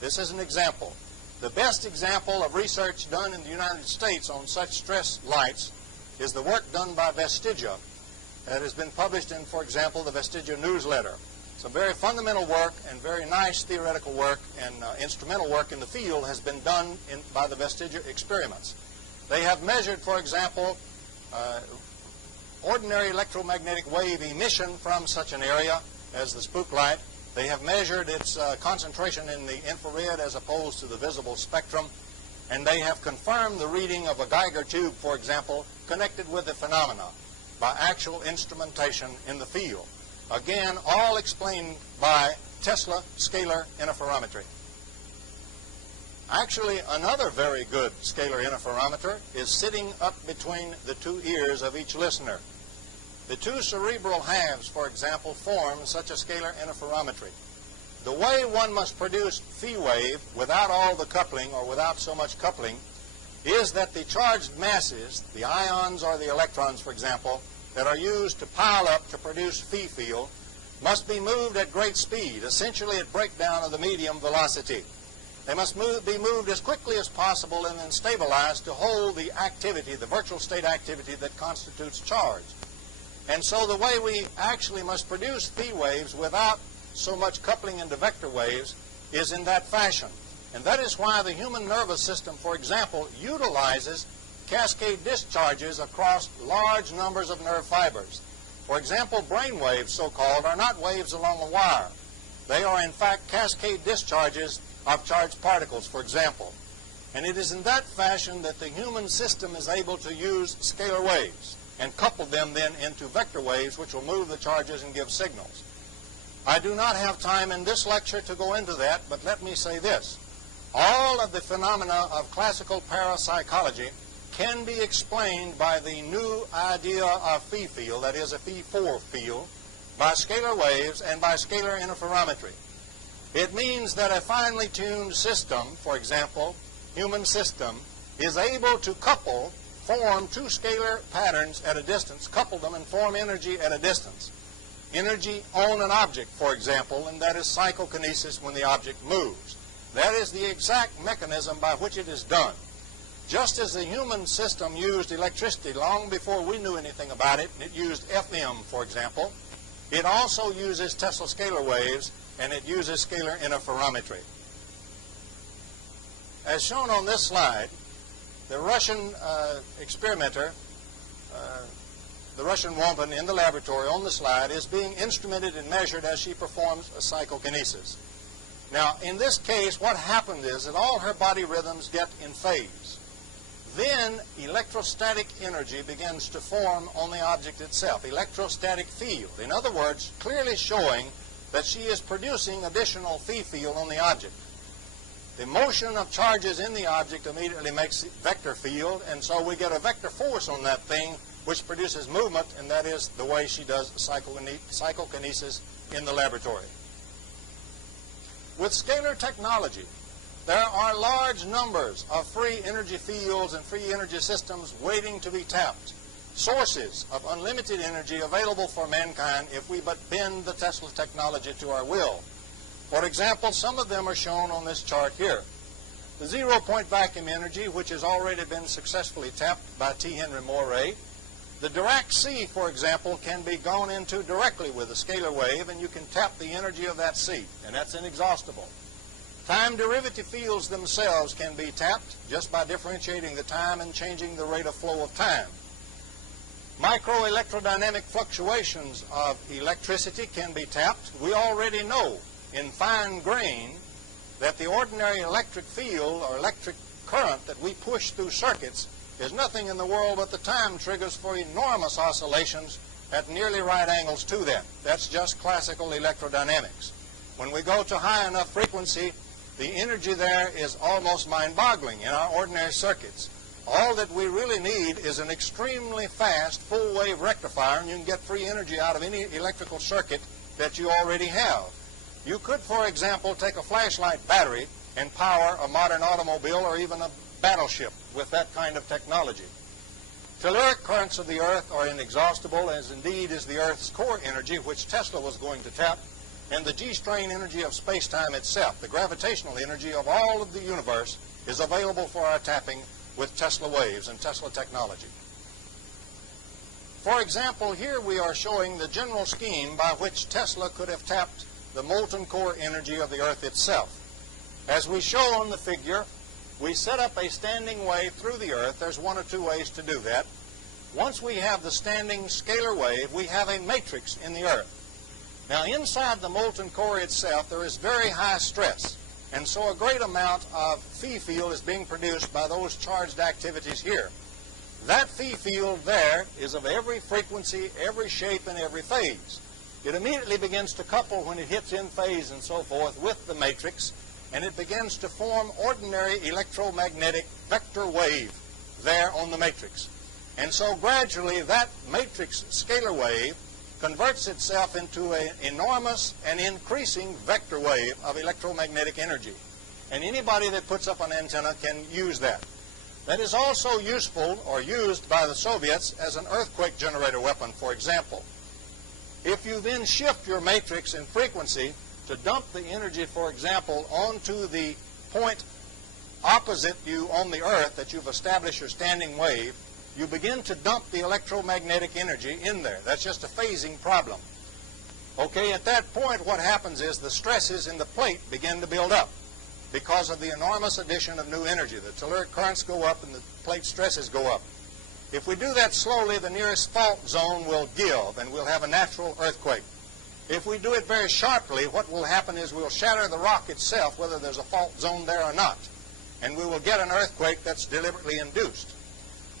This is an example. The best example of research done in the United States on such stress lights is the work done by Vestigia that has been published in, for example, the Vestigia newsletter. Some very fundamental work and very nice theoretical work and instrumental work in the field has been done by the Vestigia experiments. They have measured, for example, ordinary electromagnetic wave emission from such an area as the spook light. They have measured its concentration in the infrared as opposed to the visible spectrum, and they have confirmed the reading of a Geiger tube, for example, connected with the phenomena by actual instrumentation in the field. Again, all explained by Tesla scalar interferometry. Actually, another very good scalar interferometer is sitting up between the two ears of each listener. The two cerebral halves, for example, form such a scalar interferometry. The way one must produce phi wave without all the coupling or without so much coupling is that the charged masses, the ions or the electrons, for example, that are used to pile up to produce phi field must be moved at great speed, essentially at breakdown of the medium velocity. They must be moved as quickly as possible and then stabilized to hold the activity, the virtual state activity that constitutes charge. And so the way we actually must produce phi waves without so much coupling into vector waves is in that fashion. And that is why the human nervous system, for example, utilizes cascade discharges across large numbers of nerve fibers. For example, brain waves, so-called, are not waves along a wire. They are, in fact, cascade discharges of charged particles, for example. And it is in that fashion that the human system is able to use scalar waves and couple them then into vector waves, which will move the charges and give signals. I do not have time in this lecture to go into that, but let me say this. All of the phenomena of classical parapsychology can be explained by the new idea of phi field, that is a phi-4 field, by scalar waves and by scalar interferometry. It means that a finely tuned system, for example, human system, is able to form two scalar patterns at a distance, couple them and form energy at a distance. Energy on an object, for example, and that is psychokinesis when the object moves. That is the exact mechanism by which it is done. Just as the human system used electricity long before we knew anything about it, and it used FM, for example, it also uses Tesla scalar waves, and it uses scalar interferometry. As shown on this slide, the Russian experimenter, the Russian woman in the laboratory on the slide, is being instrumented and measured as she performs a psychokinesis. Now, in this case, what happened is that all her body rhythms get in phase. Then electrostatic energy begins to form on the object itself, electrostatic field. In other words, clearly showing that she is producing additional phi field on the object. The motion of charges in the object immediately makes vector field, and so we get a vector force on that thing, which produces movement, and that is the way she does psychokinesis in the laboratory. With scalar technology, there are large numbers of free energy fields and free energy systems waiting to be tapped. Sources of unlimited energy available for mankind if we but bend the Tesla technology to our will. For example, some of them are shown on this chart here. The zero-point vacuum energy, which has already been successfully tapped by T. Henry Moray. The Dirac sea, for example, can be gone into directly with a scalar wave, and you can tap the energy of that sea, and that's inexhaustible. Time derivative fields themselves can be tapped just by differentiating the time and changing the rate of flow of time. Microelectrodynamic fluctuations of electricity can be tapped. We already know in fine grain that the ordinary electric field or electric current that we push through circuits is nothing in the world but the time triggers for enormous oscillations at nearly right angles to that. That's just classical electrodynamics. When we go to high enough frequency, the energy there is almost mind-boggling in our ordinary circuits. All that we really need is an extremely fast full-wave rectifier, and you can get free energy out of any electrical circuit that you already have. You could, for example, take a flashlight battery and power a modern automobile or even a battleship with that kind of technology. Telluric currents of the Earth are inexhaustible, as indeed is the Earth's core energy, which Tesla was going to tap, and the G-strain energy of space-time itself, the gravitational energy of all of the universe, is available for our tapping with Tesla waves and Tesla technology. For example, here we are showing the general scheme by which Tesla could have tapped the molten core energy of the Earth itself. As we show on the figure, we set up a standing wave through the Earth. There's one or two ways to do that. Once we have the standing scalar wave, we have a matrix in the Earth. Now, inside the molten core itself, there is very high stress, and so a great amount of phi field is being produced by those charged activities here. That phi field there is of every frequency, every shape, and every phase. It immediately begins to couple when it hits in phase and so forth with the matrix, and it begins to form ordinary electromagnetic vector wave there on the matrix. And so gradually that matrix scalar wave converts itself into an enormous and increasing vector wave of electromagnetic energy. And anybody that puts up an antenna can use that. That is also useful or used by the Soviets as an earthquake generator weapon, for example. If you then shift your matrix in frequency to dump the energy, for example, onto the point opposite you on the Earth that you've established your standing wave, you begin to dump the electromagnetic energy in there. That's just a phasing problem. Okay, at that point what happens is the stresses in the plate begin to build up because of the enormous addition of new energy. The telluric currents go up and the plate stresses go up. If we do that slowly, the nearest fault zone will give and we'll have a natural earthquake. If we do it very sharply, what will happen is we'll shatter the rock itself, whether there's a fault zone there or not, and we will get an earthquake that's deliberately induced.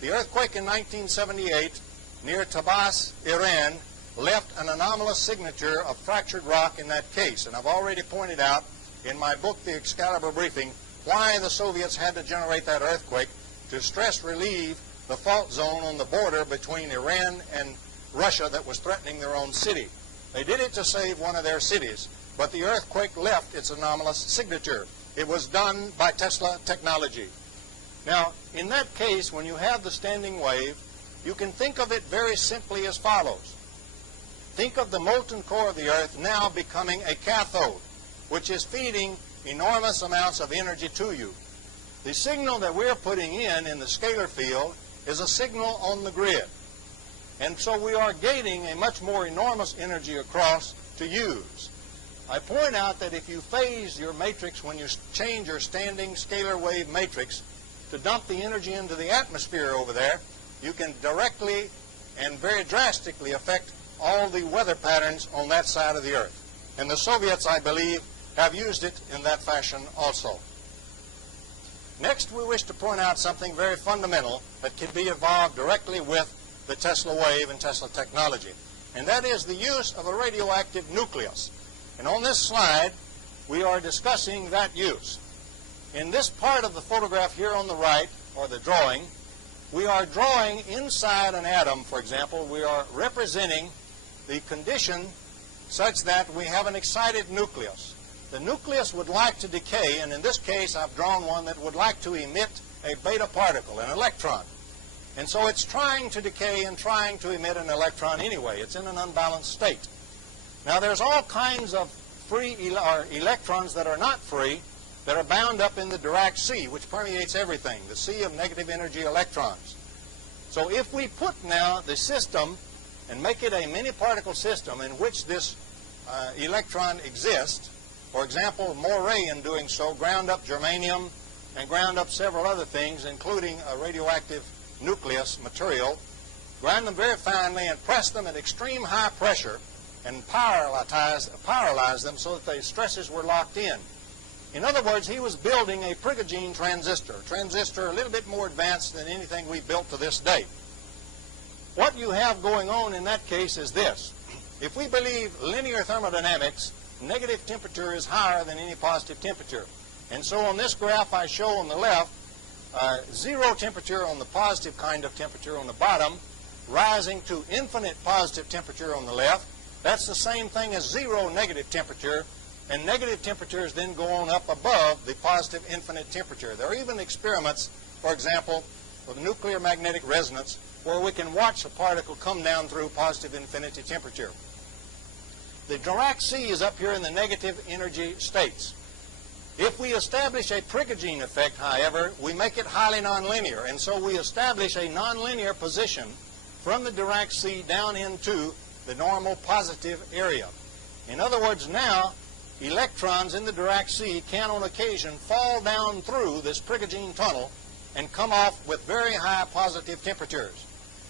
The earthquake in 1978 near Tabas, Iran, left an anomalous signature of fractured rock in that case. And I've already pointed out in my book, The Excalibur Briefing, why the Soviets had to generate that earthquake to stress relieve the fault zone on the border between Iran and Russia that was threatening their own city. They did it to save one of their cities, but the earthquake left its anomalous signature. It was done by Tesla technology. Now, in that case, when you have the standing wave, you can think of it very simply as follows. Think of the molten core of the Earth now becoming a cathode, which is feeding enormous amounts of energy to you. The signal that we're putting in the scalar field is a signal on the grid. And so we are gaining a much more enormous energy across to use. I point out that if you phase your matrix when you change your standing scalar wave matrix to dump the energy into the atmosphere over there, you can directly and very drastically affect all the weather patterns on that side of the Earth. And the Soviets, I believe, have used it in that fashion also. Next, we wish to point out something very fundamental that can be evolved directly with the Tesla wave and Tesla technology, and that is the use of a radioactive nucleus. And on this slide, we are discussing that use. In this part of the photograph here on the right, or the drawing, we are drawing inside an atom, for example. We are representing the condition such that we have an excited nucleus. The nucleus would like to decay, and in this case I've drawn one that would like to emit a beta particle, an electron. And so it's trying to decay and trying to emit an electron anyway. It's in an unbalanced state. Now there's all kinds of free electrons that are not free that are bound up in the Dirac sea, which permeates everything, the sea of negative energy electrons. So if we put now the system and make it a many-particle system in which this electron exists, for example, Moray in doing so ground up germanium and ground up several other things, including a radioactive nucleus material, ground them very finely and press them at extreme high pressure and paralyze them so that the stresses were locked in. In other words, he was building a Prigogine transistor a little bit more advanced than anything we've built to this day. What you have going on in that case is this. If we believe linear thermodynamics, negative temperature is higher than any positive temperature. And so on this graph I show on the left, zero temperature on the positive kind of temperature on the bottom, rising to infinite positive temperature on the left. That's the same thing as zero negative temperature, and negative temperatures then go on up above the positive infinite temperature. There are even experiments, for example, with nuclear magnetic resonance, where we can watch a particle come down through positive infinity temperature. The Dirac sea is up here in the negative energy states. If we establish a Prigogine effect, however, we make it highly nonlinear, and so we establish a nonlinear position from the Dirac sea down into the normal positive area. In other words, now electrons in the Dirac sea can on occasion fall down through this Prigogine tunnel and come off with very high positive temperatures.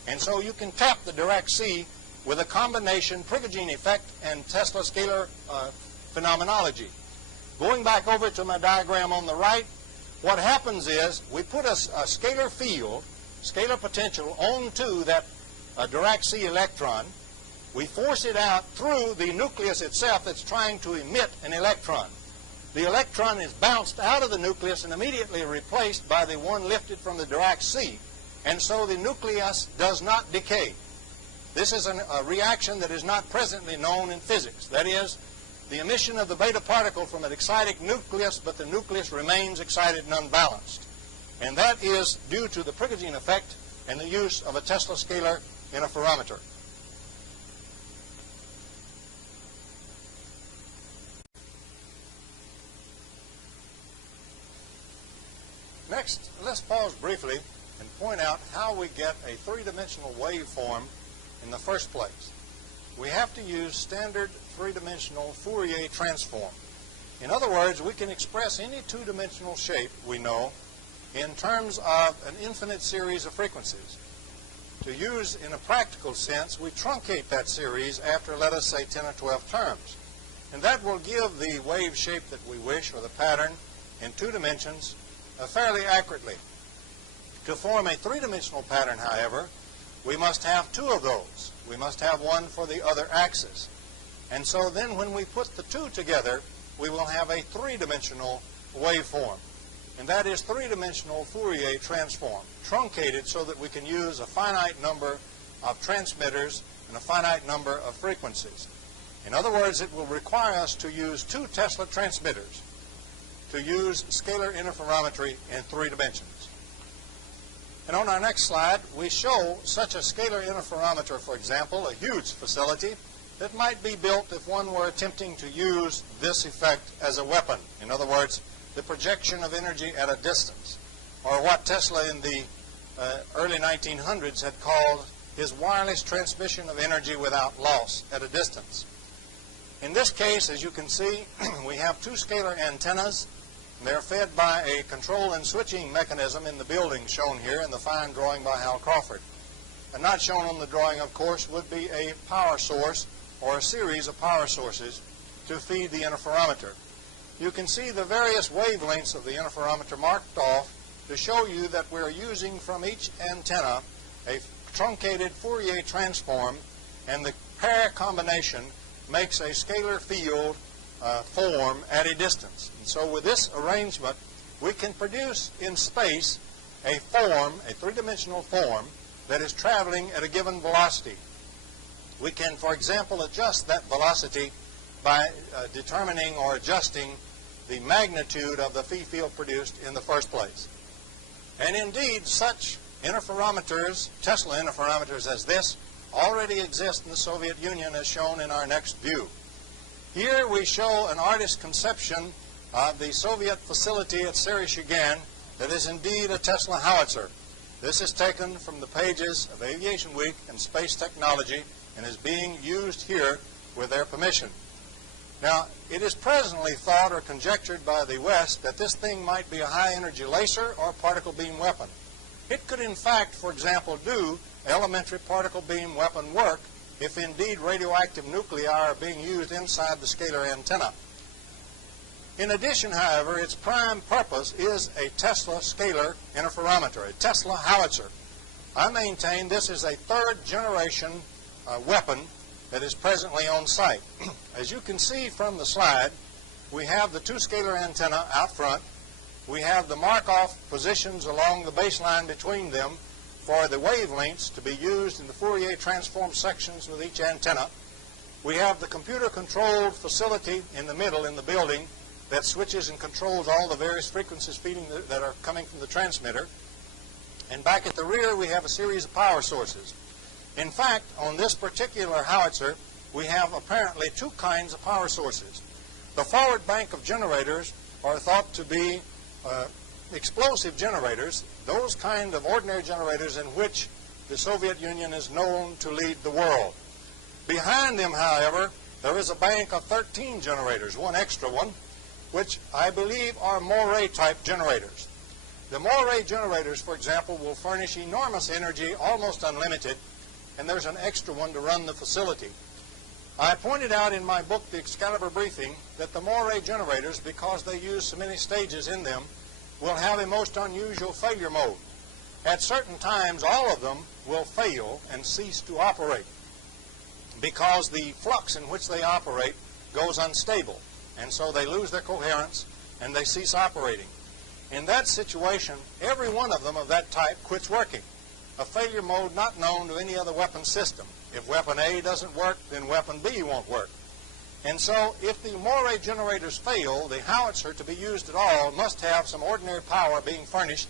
And so you can tap the Dirac sea with a combination Prigogine effect and Tesla scalar phenomenology. Going back over to my diagram on the right, what happens is we put a scalar field, scalar potential, onto that Dirac sea electron. We force it out through the nucleus itself that's trying to emit an electron. The electron is bounced out of the nucleus and immediately replaced by the one lifted from the Dirac sea, and so the nucleus does not decay. This is a reaction that is not presently known in physics. That is, the emission of the beta particle from an excited nucleus, but the nucleus remains excited and unbalanced. And that is due to the Prigogine effect and the use of a Tesla scalar interferometer. Next, let's pause briefly and point out how we get a three-dimensional waveform in the first place. We have to use standard three-dimensional Fourier transform. In other words, we can express any two-dimensional shape we know in terms of an infinite series of frequencies. To use in a practical sense, we truncate that series after, let us say, 10 or 12 terms. And that will give the wave shape that we wish, or the pattern, in two dimensions fairly accurately. To form a three-dimensional pattern, however, we must have two of those. We must have one for the other axis. And so then when we put the two together, we will have a three-dimensional waveform. And that is three-dimensional Fourier transform, truncated so that we can use a finite number of transmitters and a finite number of frequencies. In other words, it will require us to use two Tesla transmitters to use scalar interferometry in three dimensions. And on our next slide, we show such a scalar interferometer, for example, a huge facility that might be built if one were attempting to use this effect as a weapon. In other words, the projection of energy at a distance, or what Tesla in the early 1900s had called his wireless transmission of energy without loss at a distance. In this case, as you can see, we have two scalar antennas. They're fed by a control and switching mechanism in the building shown here in the fine drawing by Hal Crawford. And not shown on the drawing, of course, would be a power source or a series of power sources to feed the interferometer. You can see the various wavelengths of the interferometer marked off to show you that we're using from each antenna a truncated Fourier transform, and the pair combination makes a scalar field form at a distance. And so with this arrangement, we can produce in space a form, a three-dimensional form, that is traveling at a given velocity. We can, for example, adjust that velocity by determining or adjusting the magnitude of the phi field produced in the first place. And indeed, such interferometers, Tesla interferometers as this, already exist in the Soviet Union, as shown in our next view. Here we show an artist's conception of the Soviet facility at Serezhigin that is indeed a Tesla howitzer. This is taken from the pages of Aviation Week and Space Technology and is being used here with their permission. Now, it is presently thought or conjectured by the West that this thing might be a high-energy laser or particle beam weapon. It could, in fact, for example, do elementary particle beam weapon work if indeed radioactive nuclei are being used inside the scalar antenna. In addition, however, its prime purpose is a Tesla scalar interferometer, a Tesla howitzer. I maintain this is a third-generation weapon that is presently on site. As you can see from the slide, we have the two scalar antenna out front. We have the mark-off positions along the baseline between them for the wavelengths to be used in the Fourier transform sections with each antenna. We have the computer-controlled facility in the middle in the building that switches and controls all the various frequencies feeding that are coming from the transmitter. And back at the rear, we have a series of power sources. In fact, on this particular howitzer, we have apparently two kinds of power sources. The forward bank of generators are thought to be explosive generators, those kind of ordinary generators in which the Soviet Union is known to lead the world. Behind them, however, there is a bank of 13 generators, one extra one, which I believe are Moray-type generators. The Moray generators, for example, will furnish enormous energy, almost unlimited, and there's an extra one to run the facility. I pointed out in my book, The Excalibur Briefing, that the Moray generators, because they use so many stages in them, will have a most unusual failure mode. At certain times, all of them will fail and cease to operate because the flux in which they operate goes unstable, and so they lose their coherence and they cease operating. In that situation, every one of them of that type quits working, a failure mode not known to any other weapon system. If weapon A doesn't work, then weapon B won't work. And so if the Moray generators fail, the howitzer to be used at all must have some ordinary power being furnished,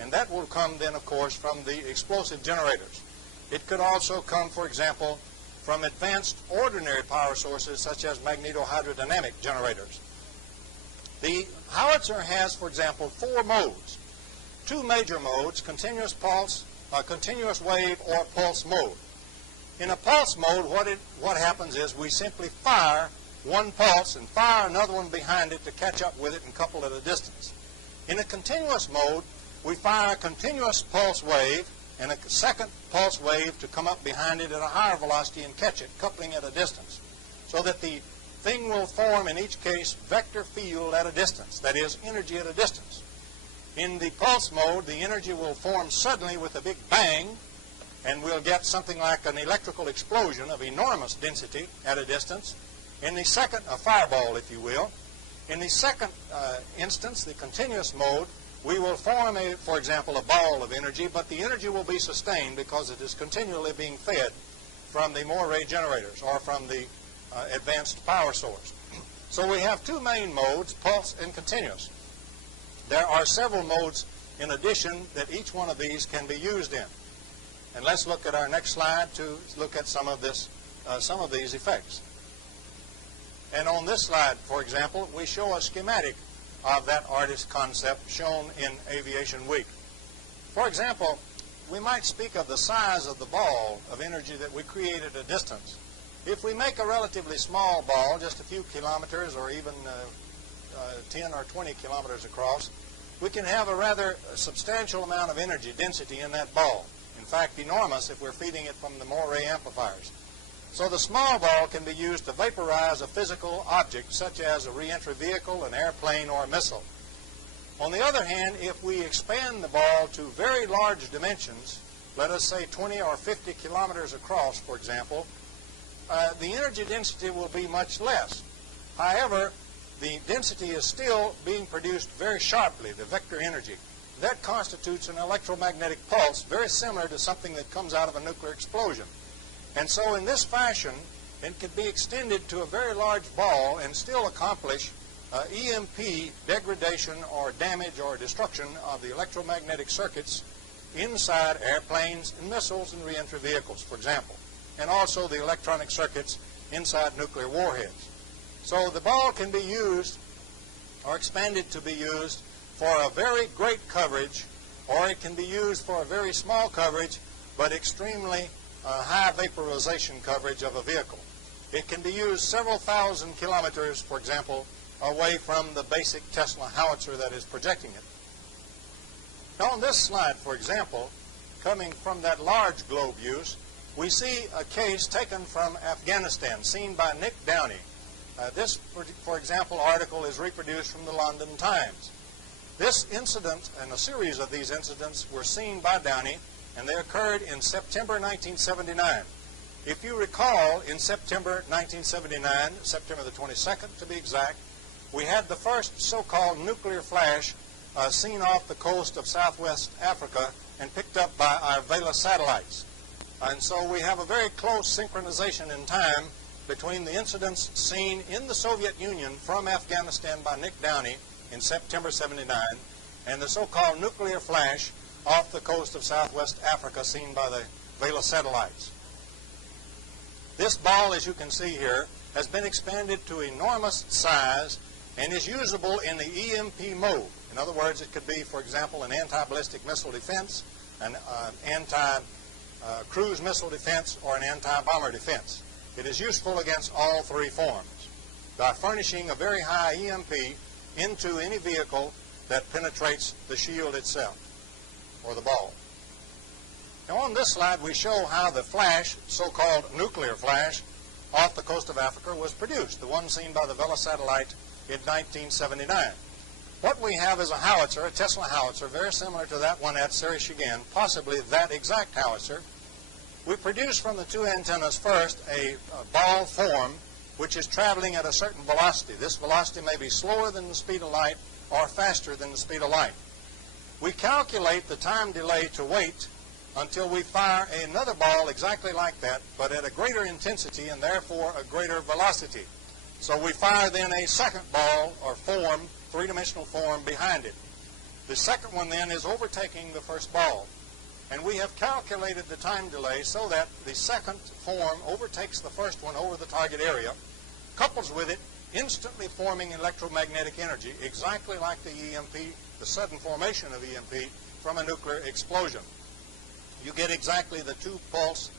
and that will come then, of course, from the explosive generators. It could also come, for example, from advanced ordinary power sources such as magnetohydrodynamic generators. The howitzer has, for example, four modes. Two major modes, continuous pulse, continuous wave, or pulse mode. In a pulse mode, what happens is we simply fire one pulse and fire another one behind it to catch up with it and couple at a distance. In a continuous mode, we fire a continuous pulse wave and a second pulse wave to come up behind it at a higher velocity and catch it, coupling at a distance, so that the thing will form, in each case, vector field at a distance, that is, energy at a distance. In the pulse mode, the energy will form suddenly with a big bang, and we'll get something like an electrical explosion of enormous density at a distance. In the second, a fireball, if you will. In the second instance, the continuous mode, we will form, for example, a ball of energy, but the energy will be sustained because it is continually being fed from the Moray generators or from the advanced power source. So we have two main modes, pulse and continuous. There are several modes in addition that each one of these can be used in. And let's look at our next slide to look at some of these effects. And on this slide, for example, we show a schematic of that artist concept shown in Aviation Week. For example, we might speak of the size of the ball of energy that we create at a distance. If we make a relatively small ball, just a few kilometers or even 10 or 20 kilometers across, we can have a rather substantial amount of energy density in that ball. In fact, enormous if we're feeding it from the Moray amplifiers. So the small ball can be used to vaporize a physical object such as a reentry vehicle, an airplane, or a missile. On the other hand, if we expand the ball to very large dimensions, let us say 20 or 50 kilometers across, for example, the energy density will be much less. However, the density is still being produced very sharply, the vector energy. That constitutes an electromagnetic pulse very similar to something that comes out of a nuclear explosion. And so in this fashion, it can be extended to a very large ball and still accomplish EMP degradation or damage or destruction of the electromagnetic circuits inside airplanes and missiles and reentry vehicles, for example, and also the electronic circuits inside nuclear warheads. So the ball can be used or expanded to be used for a very great coverage, or it can be used for a very small coverage but extremely high vaporization coverage of a vehicle. It can be used several thousand kilometers, for example, away from the basic Tesla howitzer that is projecting it. Now on this slide, for example, coming from that large globe use, we see a case taken from Afghanistan, seen by Nick Downey. This, for example, article is reproduced from the London Times. This incident and a series of these incidents were seen by Downey, and they occurred in September 1979. If you recall, in September 1979, September the 22nd to be exact, we had the first so-called nuclear flash seen off the coast of southwest Africa and picked up by our Vela satellites. And so we have a very close synchronization in time between the incidents seen in the Soviet Union from Afghanistan by Nick Downey in September 79 and the so-called nuclear flash off the coast of southwest Africa seen by the Vela satellites. This ball, as you can see here, has been expanded to enormous size and is usable in the EMP mode. In other words, it could be, for example, an anti-ballistic missile defense, an anti-cruise missile defense, or an anti-bomber defense. It is useful against all three forms by furnishing a very high EMP into any vehicle that penetrates the shield itself, or the ball. Now on this slide we show how the flash, so-called nuclear flash, off the coast of Africa was produced, the one seen by the Vela satellite in 1979. What we have is a howitzer, a Tesla howitzer, very similar to that one at Sereshigin, possibly that exact howitzer. We produce from the two antennas first a ball form which is traveling at a certain velocity. This velocity may be slower than the speed of light or faster than the speed of light. We calculate the time delay to wait until we fire another ball exactly like that, but at a greater intensity and therefore a greater velocity. So we fire then a second ball or form, three-dimensional form, behind it. The second one then is overtaking the first ball. And we have calculated the time delay so that the second form overtakes the first one over the target area, couples with it, instantly forming electromagnetic energy, exactly like the EMP, the sudden formation of EMP from a nuclear explosion. You get exactly the two pulse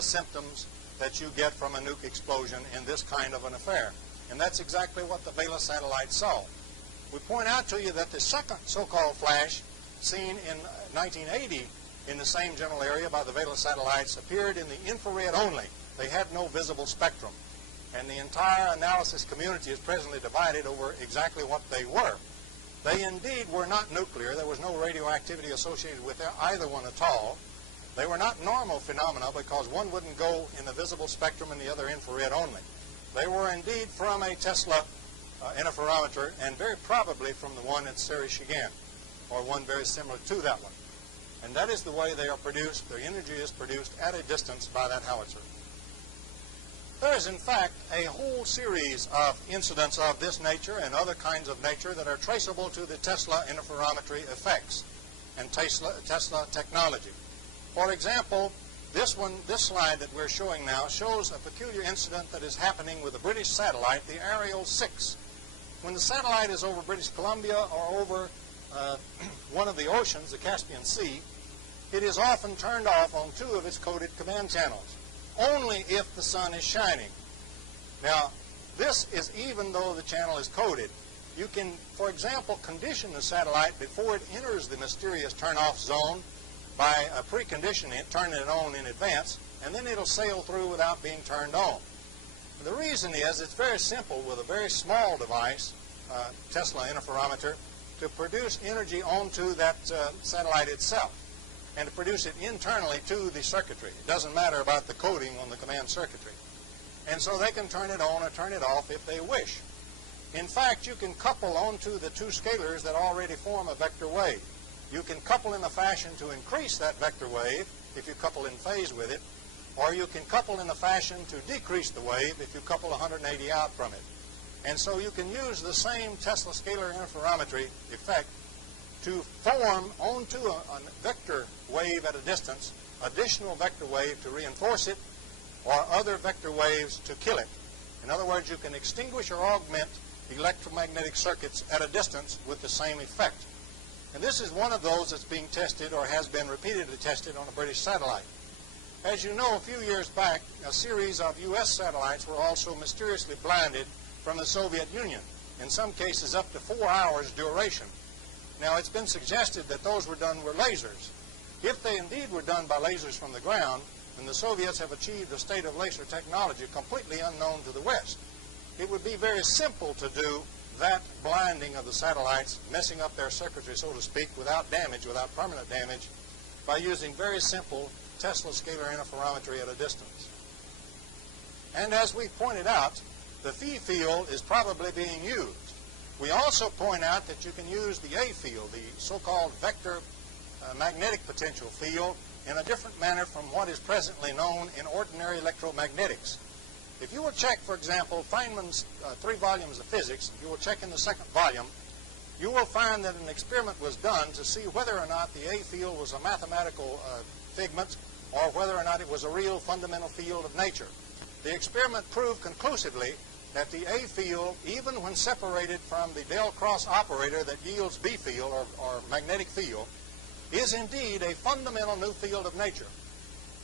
symptoms that you get from a nuke explosion in this kind of an affair. And that's exactly what the Vela satellite saw. We point out to you that the second so-called flash seen in 1980 in the same general area by the Vela satellites appeared in the infrared only. They had no visible spectrum. And the entire analysis community is presently divided over exactly what they were. They indeed were not nuclear. There was no radioactivity associated with either one at all. They were not normal phenomena because one wouldn't go in the visible spectrum and the other infrared only. They were indeed from a Tesla interferometer and very probably from the one at Sereshigin, or one very similar to that one. And that is the way they are produced. Their energy is produced at a distance by that howitzer. There is, in fact, a whole series of incidents of this nature and other kinds of nature that are traceable to the Tesla interferometry effects and Tesla technology. For example, this slide that we're showing now shows a peculiar incident that is happening with a British satellite, the Ariel 6. When the satellite is over British Columbia or over one of the oceans, the Caspian Sea, it is often turned off on two of its coded command channels, only if the sun is shining. Now, this is even though the channel is coded. You can, for example, condition the satellite before it enters the mysterious turn-off zone by preconditioning it, turning it on in advance, and then it'll sail through without being turned on. And the reason is it's very simple with a very small device, Tesla interferometer, to produce energy onto that satellite itself and to produce it internally to the circuitry. It doesn't matter about the coding on the command circuitry. And so they can turn it on or turn it off if they wish. In fact, you can couple onto the two scalars that already form a vector wave. You can couple in a fashion to increase that vector wave if you couple in phase with it, or you can couple in a fashion to decrease the wave if you couple 180 out from it. And so you can use the same Tesla scalar interferometry effect to form onto a vector wave at a distance, additional vector wave to reinforce it, or other vector waves to kill it. In other words, you can extinguish or augment electromagnetic circuits at a distance with the same effect. And this is one of those that's being tested or has been repeatedly tested on a British satellite. As you know, a few years back, a series of U.S. satellites were also mysteriously blinded from the Soviet Union, in some cases up to 4 hours duration. Now, it's been suggested that those were done with lasers. If they indeed were done by lasers from the ground, then the Soviets have achieved a state of laser technology completely unknown to the West. it would be very simple to do that blinding of the satellites, messing up their circuitry, so to speak, without damage, without permanent damage, by using very simple Tesla scalar interferometry at a distance. And as we pointed out, the phi field is probably being used. We also point out that you can use the A field, the so-called vector magnetic potential field, in a different manner from what is presently known in ordinary electromagnetics. If you will check, for example, Feynman's 3 volumes of physics, if you will check in the 2nd volume, you will find that an experiment was done to see whether or not the A field was a mathematical figment or whether or not it was a real fundamental field of nature. The experiment proved conclusively that the A field, even when separated from the del cross operator that yields B field or magnetic field, is indeed a fundamental new field of nature.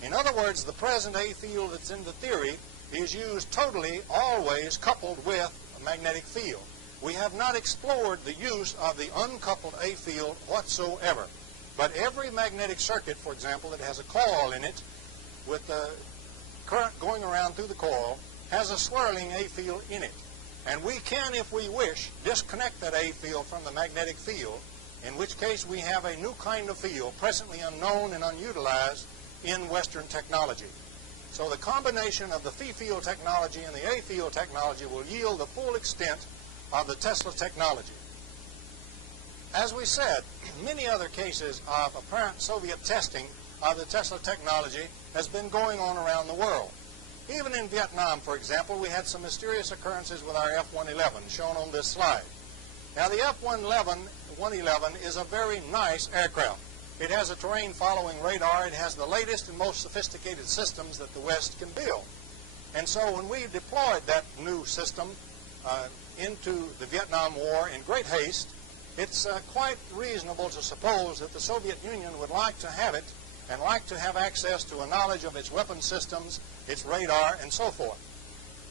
In other words, the present A field that's in the theory is used totally, always coupled with a magnetic field. We have not explored the use of the uncoupled A field whatsoever. But every magnetic circuit, for example, that has a coil in it with the current going around through the coil has a swirling A field in it. And we can, if we wish, disconnect that A field from the magnetic field, in which case we have a new kind of field presently unknown and unutilized in Western technology. So the combination of the phi field technology and the A field technology will yield the full extent of the Tesla technology. As we said, many other cases of apparent Soviet testing of the Tesla technology has been going on around the world. Even in Vietnam, for example, we had some mysterious occurrences with our F-111 shown on this slide. Now the F-111 is a very nice aircraft. It has a terrain following radar. It has the latest and most sophisticated systems that the West can build. And so when we deployed that new system into the Vietnam War in great haste, it's quite reasonable to suppose that the Soviet Union would like to have it and like to have access to a knowledge of its weapon systems, its radar, and so forth.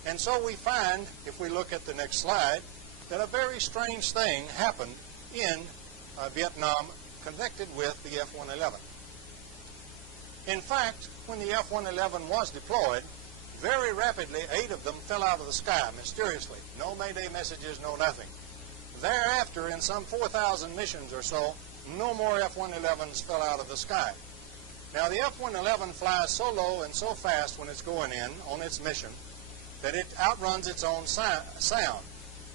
And so we find, if we look at the next slide, that a very strange thing happened in Vietnam connected with the F-111. In fact, when the F-111 was deployed, very rapidly 8 of them fell out of the sky mysteriously. No Mayday messages, no nothing. Thereafter, in some 4,000 missions or so, no more F-111s fell out of the sky. Now the F-111 flies so low and so fast when it's going in on its mission that it outruns its own sound.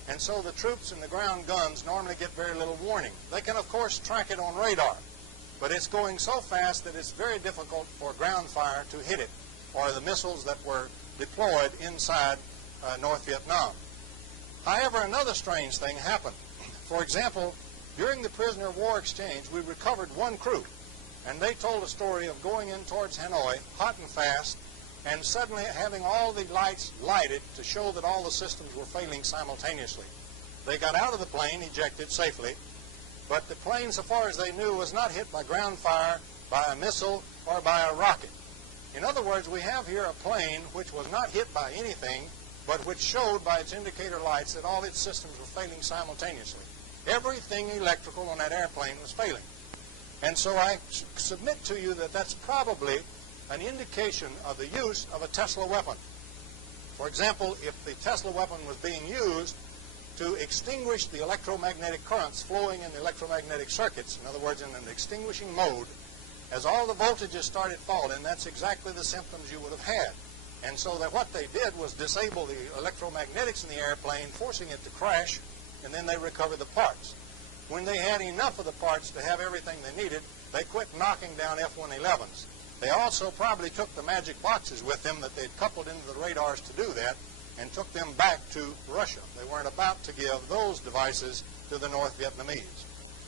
And so the troops and the ground guns normally get very little warning. They can, of course, track it on radar, but it's going so fast that it's very difficult for ground fire to hit it, or the missiles that were deployed inside North Vietnam. However, another strange thing happened. For example, during the prisoner of war exchange, we recovered one crew, and they told a story of going in towards Hanoi, hot and fast, and suddenly having all the lights lighted to show that all the systems were failing simultaneously. They got out of the plane, ejected safely, but the plane, so far as they knew, was not hit by ground fire, by a missile, or by a rocket. In other words, we have here a plane which was not hit by anything, but which showed by its indicator lights that all its systems were failing simultaneously. Everything electrical on that airplane was failing. And so I submit to you that that's probably an indication of the use of a Tesla weapon. For example, if the Tesla weapon was being used to extinguish the electromagnetic currents flowing in the electromagnetic circuits, in other words, in an extinguishing mode, as all the voltages started falling, that's exactly the symptoms you would have had. And so that what they did was disable the electromagnetics in the airplane, forcing it to crash, and then they recovered the parts. When they had enough of the parts to have everything they needed, they quit knocking down F-111s. They also probably took the magic boxes with them that they'd coupled into the radars to do that and took them back to Russia. They weren't about to give those devices to the North Vietnamese.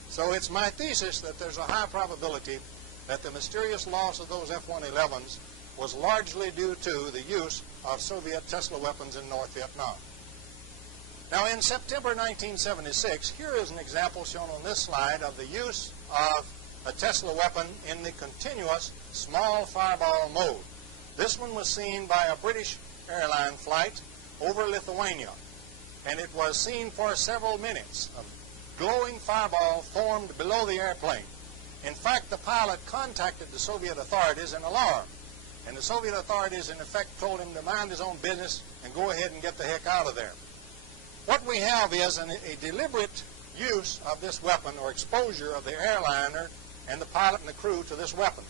So it's my thesis that there's a high probability that the mysterious loss of those F-111s was largely due to the use of Soviet Tesla weapons in North Vietnam. Now, in September 1976, here is an example shown on this slide of the use of a Tesla weapon in the continuous small fireball mode. This one was seen by a British airline flight over Lithuania, and it was seen for several minutes. A glowing fireball formed below the airplane. In fact, the pilot contacted the Soviet authorities in alarm, and the Soviet authorities, in effect, told him to mind his own business and go ahead and get the heck out of there. What we have is a deliberate use of this weapon, or exposure of the airliner and the pilot and the crew to this weapon.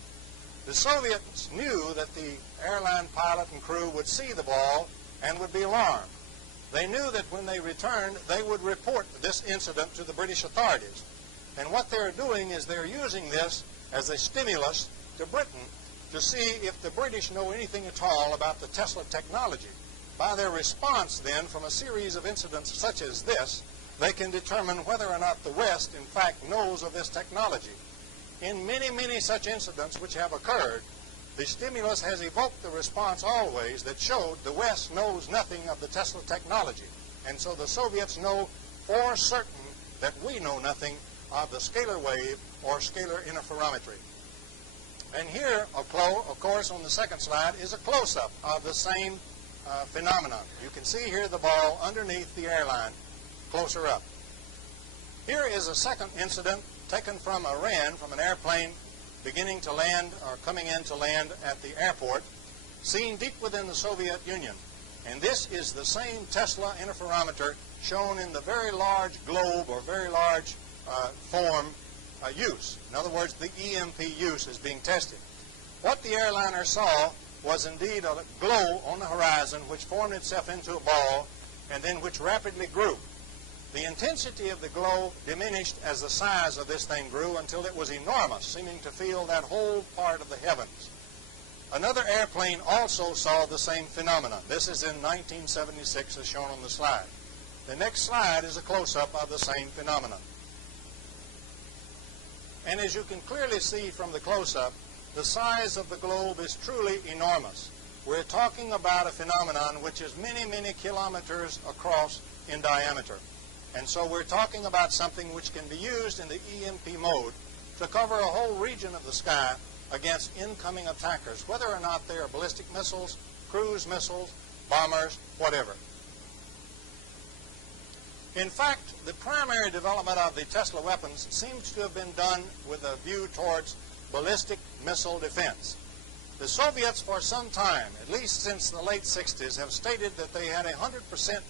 The Soviets knew that the airline pilot and crew would see the ball and would be alarmed. They knew that when they returned, they would report this incident to the British authorities. And what they're doing is they're using this as a stimulus to Britain to see if the British know anything at all about the Tesla technology. By their response, then, from a series of incidents such as this, they can determine whether or not the West, in fact, knows of this technology. In many, many such incidents which have occurred, the stimulus has evoked the response always that showed the West knows nothing of the Tesla technology. And so the Soviets know for certain that we know nothing of the scalar wave or scalar interferometry. And here, of course, on the second slide is a close-up of the same phenomenon. You can see here the ball underneath the airline, closer up. Here is a second incident taken from Iran, from an airplane beginning to land or coming in to land at the airport, seen deep within the Soviet Union. And this is the same Tesla interferometer shown in the very large globe or very large form use. In other words, the EMP use is being tested. What the airliner saw was indeed a glow on the horizon which formed itself into a ball and then which rapidly grew. The intensity of the glow diminished as the size of this thing grew until it was enormous, seeming to fill that whole part of the heavens. Another airplane also saw the same phenomenon. This is in 1976 as shown on the slide. The next slide is a close-up of the same phenomenon. And as you can clearly see from the close-up, the size of the globe is truly enormous. We're talking about a phenomenon which is many, many kilometers across in diameter. And so we're talking about something which can be used in the EMP mode to cover a whole region of the sky against incoming attackers, whether or not they are ballistic missiles, cruise missiles, bombers, whatever. In fact, the primary development of the Tesla weapons seems to have been done with a view towards ballistic missile defense. The Soviets for some time, at least since the late 60s, have stated that they had 100%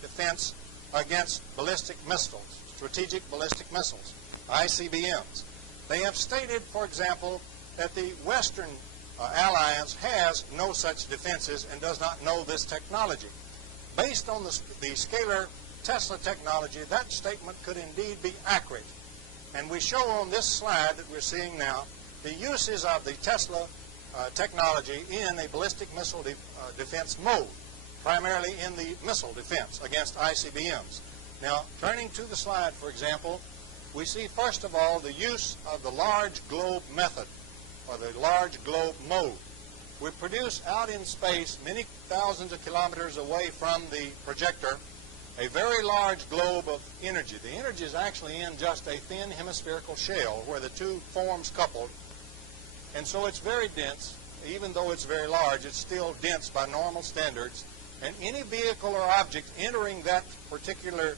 defense against ballistic missiles, strategic ballistic missiles, ICBMs. They have stated, for example, that the Western alliance has no such defenses and does not know this technology. Based on the scalar Tesla technology, that statement could indeed be accurate. And we show on this slide that we're seeing now the uses of the Tesla technology in a ballistic missile defense mode, primarily in the missile defense against ICBMs. Now, turning to the slide, for example, we see first of all the use of the large globe method, or the large globe mode. We produce out in space, many thousands of kilometers away from the projector, a very large globe of energy. The energy is actually in just a thin hemispherical shell where the two forms coupled. And so it's very dense. Even though it's very large, it's still dense by normal standards. And any vehicle or object entering that particular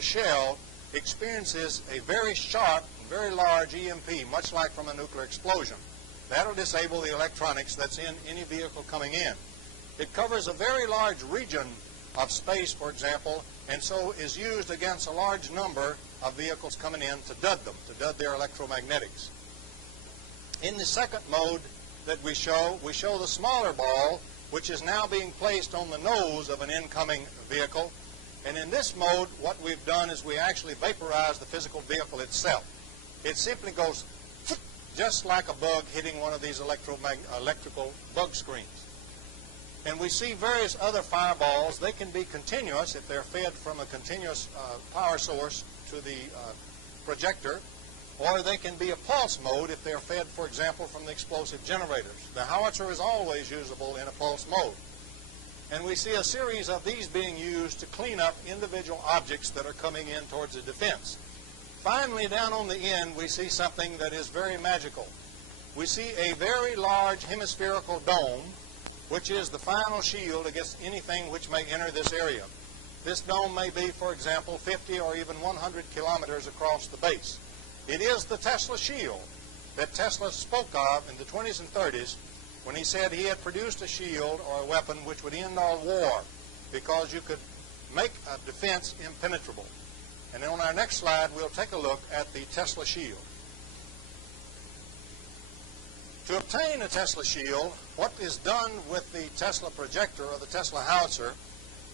shell experiences a very sharp, very large EMP, much like from a nuclear explosion. That'll disable the electronics that's in any vehicle coming in. It covers a very large region of space, for example, and so is used against a large number of vehicles coming in to dud them, to dud their electromagnetics. In the second mode that we show the smaller ball, which is now being placed on the nose of an incoming vehicle. And in this mode, what we've done is we actually vaporize the physical vehicle itself. It simply goes just like a bug hitting one of these electrical bug screens. And we see various other fireballs. They can be continuous if they're fed from a continuous power source to the projector, or they can be a pulse mode if they're fed, for example, from the explosive generators. The howitzer is always usable in a pulse mode. And we see a series of these being used to clean up individual objects that are coming in towards the defense. Finally, down on the end, we see something that is very magical. We see a very large hemispherical dome, which is the final shield against anything which may enter this area. This dome may be, for example, 50 or even 100 kilometers across the base. It is the Tesla shield that Tesla spoke of in the 20s and 30s when he said he had produced a shield or a weapon which would end all war, because you could make a defense impenetrable. And then on our next slide, we'll take a look at the Tesla shield. To obtain a Tesla shield, what is done with the Tesla projector or the Tesla howitzer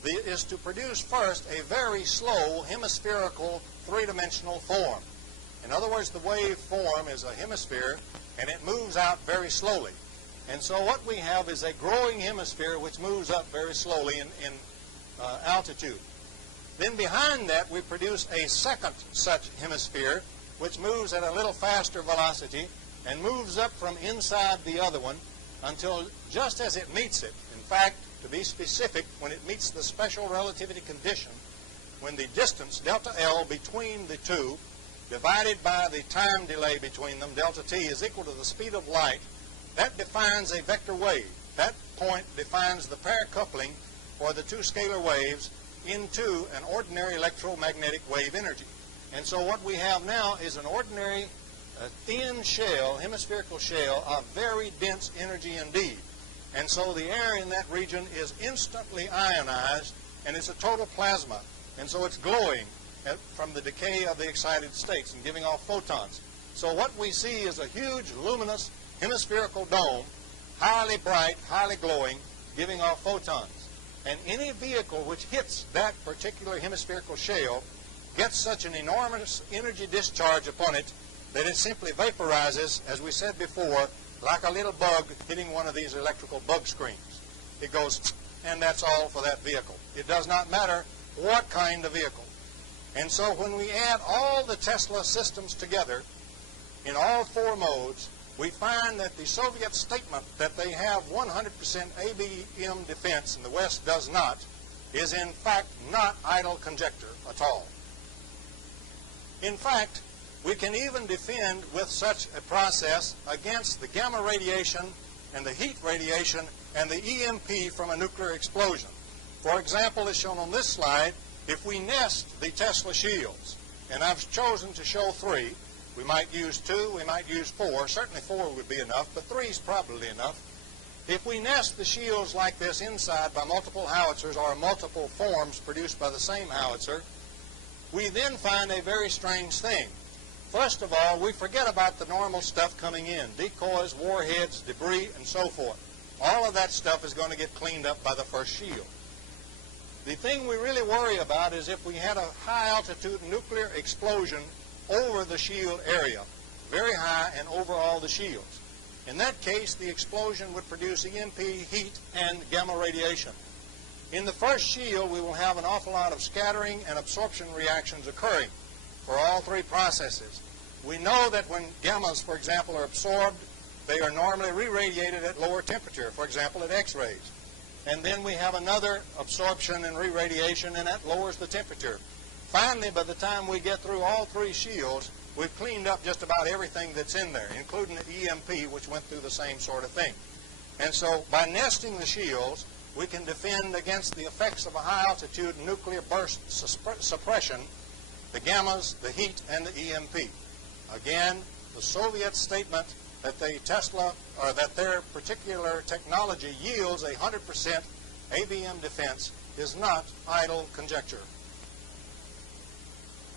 is to produce first a very slow hemispherical three-dimensional form. In other words, the wave form is a hemisphere and it moves out very slowly. And so what we have is a growing hemisphere which moves up very slowly in altitude. Then behind that we produce a second such hemisphere which moves at a little faster velocity and moves up from inside the other one until just as it meets it. In fact, to be specific, when it meets the special relativity condition, when the distance, delta L, between the two, divided by the time delay between them, delta T, is equal to the speed of light, that defines a vector wave. That point defines the pair coupling for the two scalar waves into an ordinary electromagnetic wave energy. And so what we have now is an ordinary thin shell, hemispherical shell, of very dense energy indeed. And so the air in that region is instantly ionized, and it's a total plasma. And so it's glowing from the decay of the excited states and giving off photons. So what we see is a huge luminous hemispherical dome, highly bright, highly glowing, giving off photons. And any vehicle which hits that particular hemispherical shell gets such an enormous energy discharge upon it that it simply vaporizes, as we said before, like a little bug hitting one of these electrical bug screens. It goes, and that's all for that vehicle. It does not matter what kind of vehicle. And so when we add all the Tesla systems together in all four modes, we find that the Soviet statement that they have 100% ABM defense and the West does not is in fact not idle conjecture at all. In fact, we can even defend with such a process against the gamma radiation and the heat radiation and the EMP from a nuclear explosion. For example, as shown on this slide, if we nest the Tesla shields, and I've chosen to show 3, we might use 2, we might use 4, certainly 4 would be enough, but 3 is probably enough. If we nest the shields like this inside by multiple howitzers or multiple forms produced by the same howitzer, we then find a very strange thing. First of all, we forget about the normal stuff coming in, decoys, warheads, debris, and so forth. All of that stuff is going to get cleaned up by the first shield. The thing we really worry about is if we had a high-altitude nuclear explosion over the shield area, very high and over all the shields. In that case, the explosion would produce EMP, heat, and gamma radiation. In the first shield, we will have an awful lot of scattering and absorption reactions occurring for all 3 processes. We know that when gammas, for example, are absorbed, they are normally re-radiated at lower temperature, for example, at X-rays. And then we have another absorption and re-radiation, and that lowers the temperature. Finally, by the time we get through all 3 shields, we've cleaned up just about everything that's in there, including the EMP, which went through the same sort of thing. And so by nesting the shields, we can defend against the effects of a high-altitude nuclear burst suppression, the gammas, the heat, and the EMP. Again, the Soviet statement that that their particular technology yields 100% ABM defense is not idle conjecture.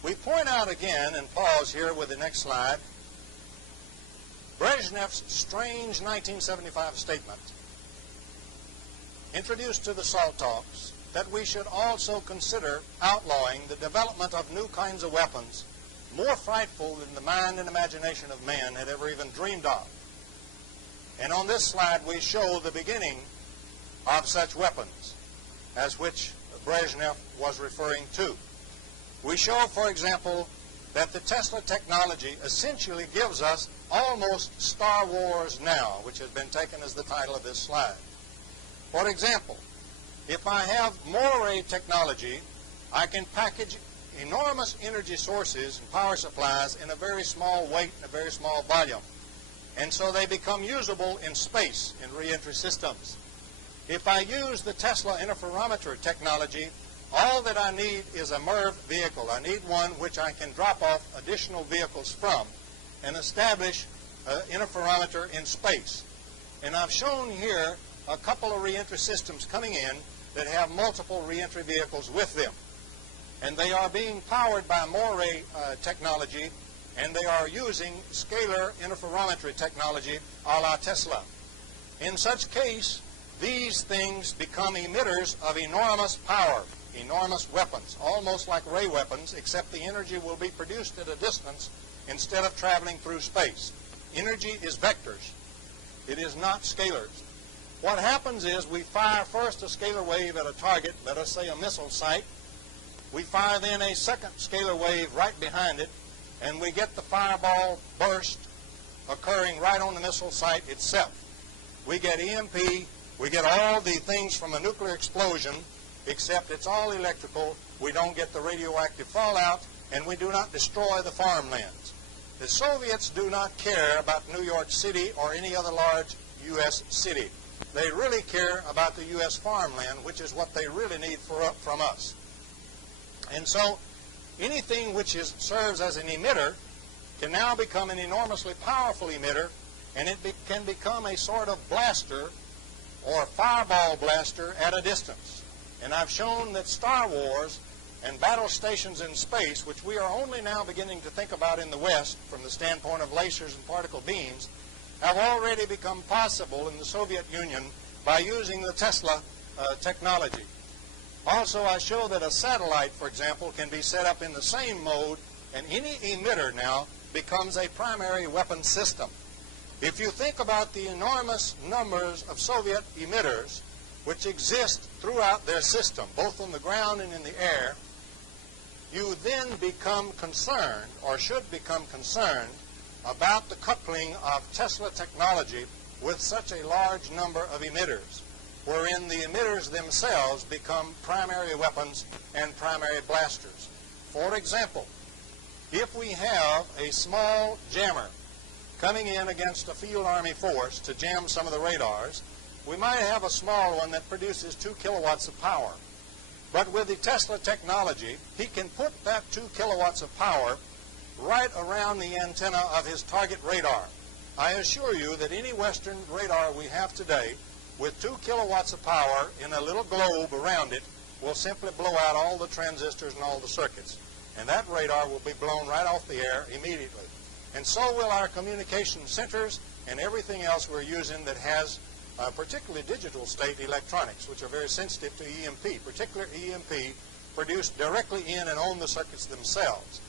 We point out again, and pause here with the next slide, Brezhnev's strange 1975 statement, introduced to the SALT talks, that we should also consider outlawing the development of new kinds of weapons more frightful than the mind and imagination of man had ever even dreamed of. And on this slide we show the beginning of such weapons, as which Brezhnev was referring to. We show, for example, that the Tesla technology essentially gives us almost Star Wars now, which has been taken as the title of this slide. For example, if I have Moray technology, I can package enormous energy sources and power supplies in a very small weight and a very small volume. And so they become usable in space in re-entry systems. If I use the Tesla interferometer technology, all that I need is a MIRV vehicle. I need one which I can drop off additional vehicles from and establish an interferometer in space. And I've shown here a couple of re-entry systems coming in that have multiple reentry vehicles with them. And they are being powered by Moray technology, and they are using scalar interferometry technology a la Tesla. In such case, these things become emitters of enormous power, enormous weapons, almost like ray weapons, except the energy will be produced at a distance instead of traveling through space. Energy is vectors. It is not scalars. What happens is we fire first a scalar wave at a target, let us say a missile site. We fire then a second scalar wave right behind it, and we get the fireball burst occurring right on the missile site itself. We get EMP, we get all the things from a nuclear explosion, except it's all electrical. We don't get the radioactive fallout, and we do not destroy the farmlands. The Soviets do not care about New York City or any other large U.S. city. They really care about the U.S. farmland, which is what they really need from us. And so anything which serves as an emitter can now become an enormously powerful emitter, and it can become a sort of blaster or fireball blaster at a distance. And I've shown that Star Wars and battle stations in space, which we are only now beginning to think about in the West from the standpoint of lasers and particle beams, have already become possible in the Soviet Union by using the Tesla technology. Also, I show that a satellite, for example, can be set up in the same mode, and any emitter now becomes a primary weapon system. If you think about the enormous numbers of Soviet emitters which exist throughout their system, both on the ground and in the air, you then become concerned, or should become concerned, about the coupling of Tesla technology with such a large number of emitters, wherein the emitters themselves become primary weapons and primary blasters. For example, if we have a small jammer coming in against a field army force to jam some of the radars, we might have a small one that produces 2 kilowatts of power. But with the Tesla technology, he can put that 2 kilowatts of power right around the antenna of his target radar. I assure you that any Western radar we have today with 2 kilowatts of power in a little globe around it will simply blow out all the transistors and all the circuits. And that radar will be blown right off the air immediately. And so will our communication centers and everything else we're using that has particularly digital state electronics, which are very sensitive to EMP, particular EMP produced directly in and on the circuits themselves.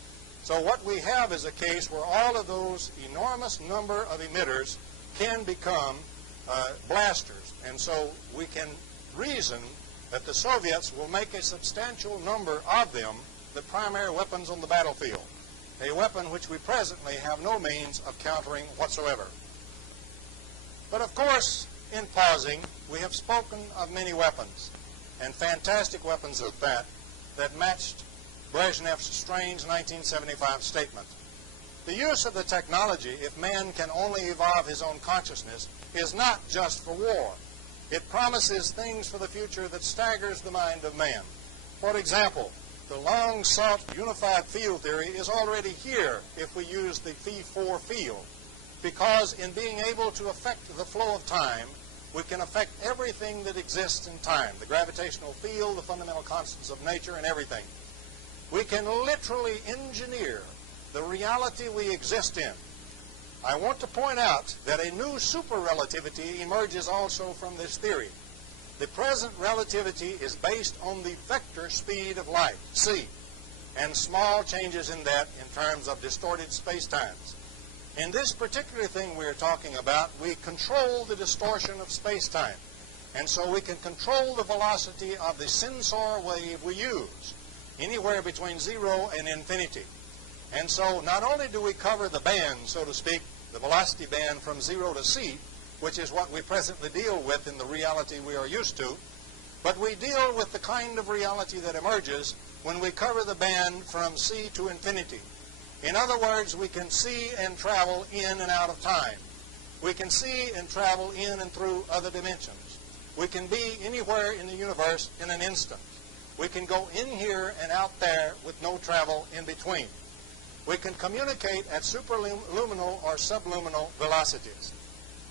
So what we have is a case where all of those enormous number of emitters can become blasters. And so we can reason that the Soviets will make a substantial number of them the primary weapons on the battlefield, a weapon which we presently have no means of countering whatsoever. But of course, in pausing, we have spoken of many weapons, and fantastic weapons at that, that matched Brezhnev's strange 1975 statement. The use of the technology, if man can only evolve his own consciousness, is not just for war. It promises things for the future that staggers the mind of man. For example, the long-sought unified field theory is already here if we use the phi-4 field, because in being able to affect the flow of time, we can affect everything that exists in time, the gravitational field, the fundamental constants of nature, and everything. We can literally engineer the reality we exist in. I want to point out that a new super-relativity emerges also from this theory. The present relativity is based on the vector speed of light, c, and small changes in that in terms of distorted spacetimes. In this particular thing we're talking about, we control the distortion of space-time. And so we can control the velocity of the sensor wave we use, anywhere between 0 and infinity. And so not only do we cover the band, so to speak, the velocity band from 0 to c, which is what we presently deal with in the reality we are used to, but we deal with the kind of reality that emerges when we cover the band from c to infinity. In other words, we can see and travel in and out of time. We can see and travel in and through other dimensions. We can be anywhere in the universe in an instant. We can go in here and out there with no travel in between. We can communicate at superluminal or subluminal velocities.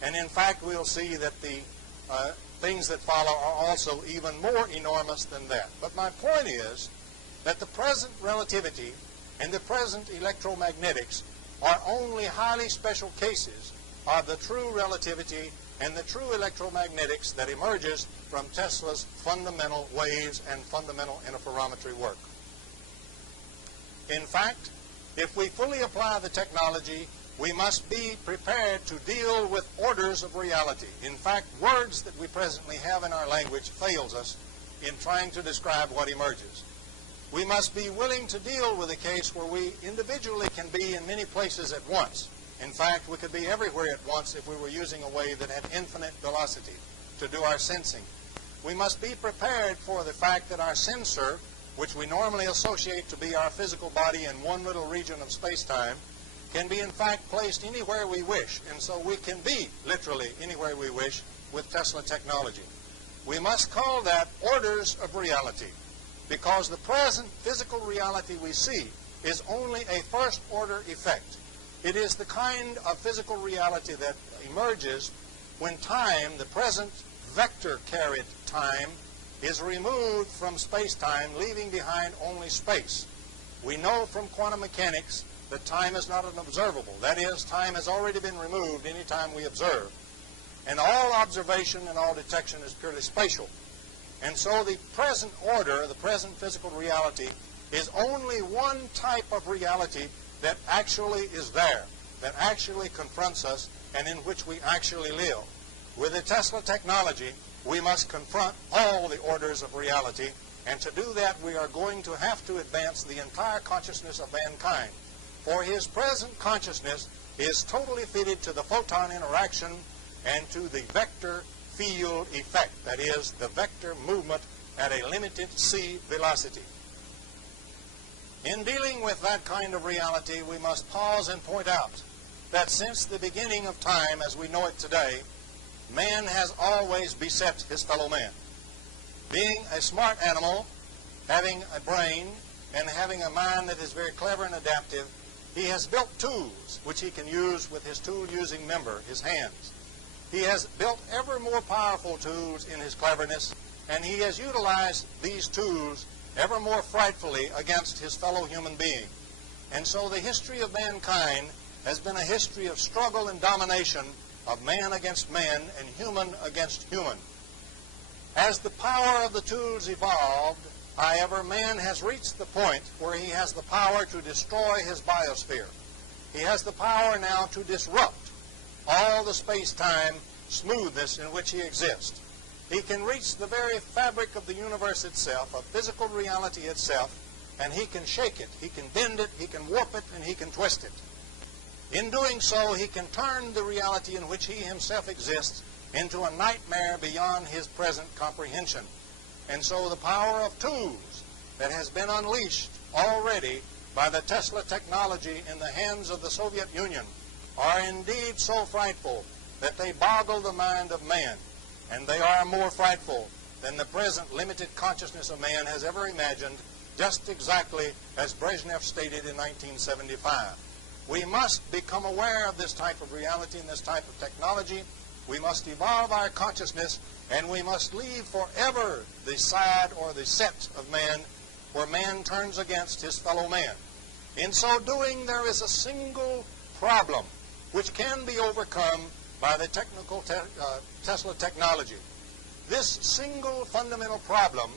And in fact, we'll see that the things that follow are also even more enormous than that. But my point is that the present relativity and the present electromagnetics are only highly special cases of the true relativity and the true electromagnetics that emerges from Tesla's fundamental waves and fundamental interferometry work. In fact, if we fully apply the technology, we must be prepared to deal with orders of reality. In fact, words that we presently have in our language fails us in trying to describe what emerges. We must be willing to deal with a case where we individually can be in many places at once. In fact, we could be everywhere at once if we were using a wave that had infinite velocity to do our sensing. We must be prepared for the fact that our sensor, which we normally associate to be our physical body in one little region of space-time, can be in fact placed anywhere we wish, and so we can be literally anywhere we wish with Tesla technology. We must call that orders of reality, because the present physical reality we see is only a first-order effect. It is the kind of physical reality that emerges when time, the present vector-carried time, is removed from space-time, leaving behind only space. We know from quantum mechanics that time is not unobservable. That is, time has already been removed any time we observe. And all observation and all detection is purely spatial. And so the present order, the present physical reality, is only one type of reality that actually is there, that actually confronts us, and in which we actually live. With the Tesla technology, we must confront all the orders of reality, and to do that we are going to have to advance the entire consciousness of mankind. For his present consciousness is totally fitted to the photon interaction and to the vector field effect, that is, the vector movement at a limited c velocity. In dealing with that kind of reality, we must pause and point out that since the beginning of time as we know it today, man has always beset his fellow man. Being a smart animal, having a brain, and having a mind that is very clever and adaptive, he has built tools which he can use with his tool-using member, his hands. He has built ever more powerful tools in his cleverness, and he has utilized these tools ever more frightfully against his fellow human being. And so the history of mankind has been a history of struggle and domination of man against man and human against human. As the power of the tools evolved, however, man has reached the point where he has the power to destroy his biosphere. He has the power now to disrupt all the space-time smoothness in which he exists. He can reach the very fabric of the universe itself, of physical reality itself, and he can shake it, he can bend it, he can warp it, and he can twist it. In doing so, he can turn the reality in which he himself exists into a nightmare beyond his present comprehension. And so the power of tools that has been unleashed already by the Tesla technology in the hands of the Soviet Union are indeed so frightful that they boggle the mind of man, and they are more frightful than the present limited consciousness of man has ever imagined, just exactly as Brezhnev stated in 1975. We must become aware of this type of reality and this type of technology. We must evolve our consciousness, and we must leave forever the side or the set of man where man turns against his fellow man. In so doing, there is a single problem which can be overcome by the Tesla technology. This single fundamental problem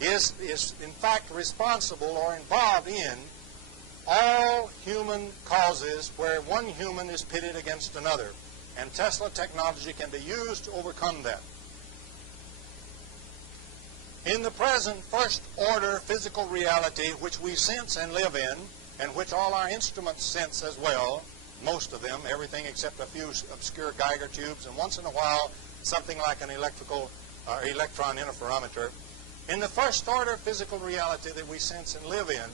is in fact responsible or involved in all human causes where one human is pitted against another, and Tesla technology can be used to overcome that. In the present first-order physical reality which we sense and live in, and which all our instruments sense as well, most of them, everything except a few obscure Geiger tubes, and once in a while something like an electron interferometer, in the first-order physical reality that we sense and live in,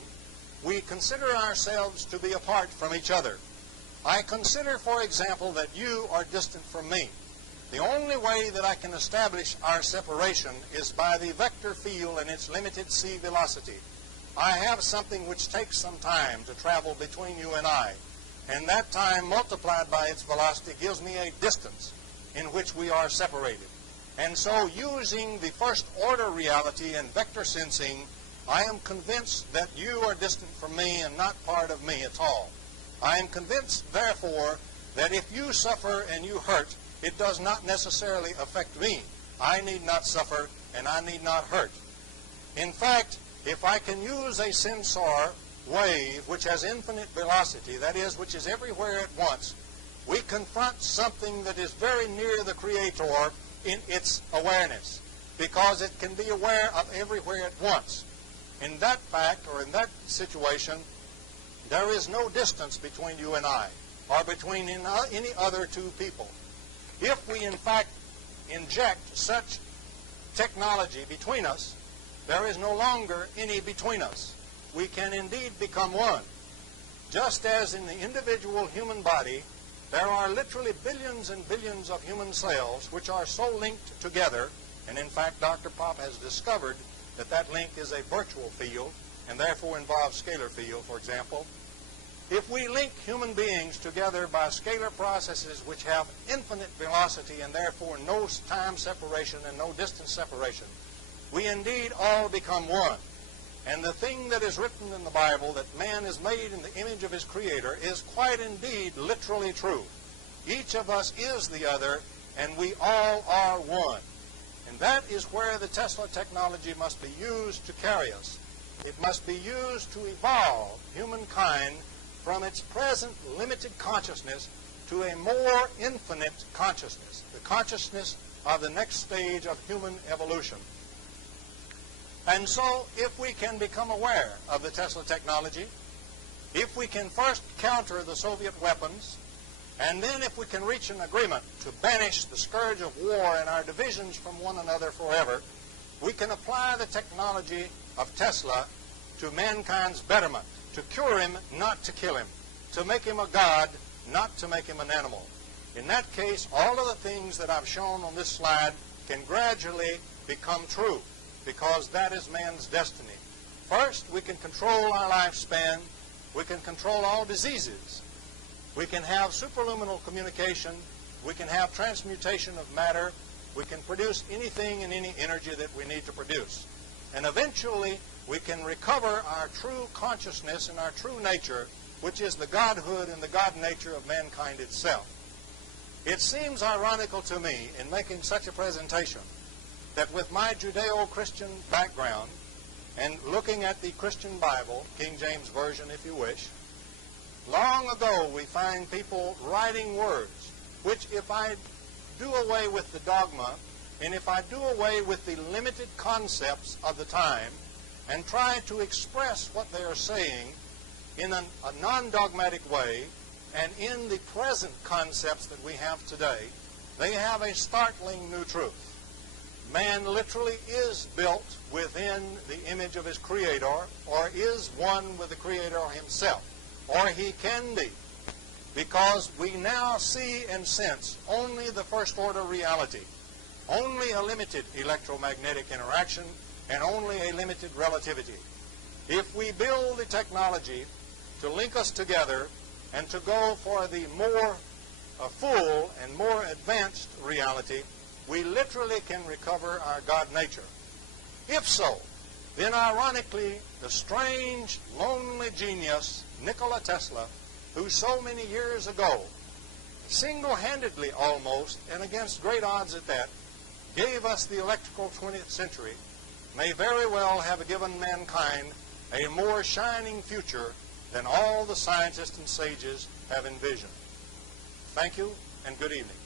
we consider ourselves to be apart from each other. I consider, for example, that you are distant from me. The only way that I can establish our separation is by the vector field and its limited c velocity. I have something which takes some time to travel between you and I, and that time multiplied by its velocity gives me a distance in which we are separated. And so using the first order reality and vector sensing, I am convinced that you are distant from me and not part of me at all. I am convinced, therefore, that if you suffer and you hurt, it does not necessarily affect me. I need not suffer and I need not hurt. In fact, if I can use a sensor wave which has infinite velocity, that is, which is everywhere at once, we confront something that is very near the Creator in its awareness, because it can be aware of everywhere at once. In that fact, or in that situation, there is no distance between you and I, or between any other two people. If we, in fact, inject such technology between us, there is no longer any between us. We can indeed become one. Just as in the individual human body, there are literally billions and billions of human cells which are so linked together, and in fact Dr. Pop has discovered that that link is a virtual field and therefore involves scalar field, for example. If we link human beings together by scalar processes which have infinite velocity and therefore no time separation and no distance separation, we indeed all become one. And the thing that is written in the Bible, that man is made in the image of his Creator, is quite indeed literally true. Each of us is the other, and we all are one. And that is where the Tesla technology must be used to carry us. It must be used to evolve humankind from its present limited consciousness to a more infinite consciousness, the consciousness of the next stage of human evolution. And so, if we can become aware of the Tesla technology, if we can first counter the Soviet weapons, and then if we can reach an agreement to banish the scourge of war and our divisions from one another forever, we can apply the technology of Tesla to mankind's betterment, to cure him, not to kill him, to make him a god, not to make him an animal. In that case, all of the things that I've shown on this slide can gradually become true, because that is man's destiny. First, we can control our lifespan. We can control all diseases. We can have superluminal communication. We can have transmutation of matter. We can produce anything and any energy that we need to produce. And eventually, we can recover our true consciousness and our true nature, which is the godhood and the God nature of mankind itself. It seems ironical to me in making such a presentation that with my Judeo-Christian background and looking at the Christian Bible, King James Version if you wish, long ago we find people writing words which, if I do away with the dogma and if I do away with the limited concepts of the time and try to express what they are saying in a non-dogmatic way and in the present concepts that we have today, they have a startling new truth. Man literally is built within the image of his Creator, or is one with the Creator himself, or he can be, because we now see and sense only the first order reality, only a limited electromagnetic interaction, and only a limited relativity. If we build the technology to link us together and to go for the more full and more advanced reality, we literally can recover our God nature. If so, then ironically, the strange, lonely genius, Nikola Tesla, who so many years ago, single-handedly almost, and against great odds at that, gave us the electrical 20th century, may very well have given mankind a more shining future than all the scientists and sages have envisioned. Thank you, and good evening.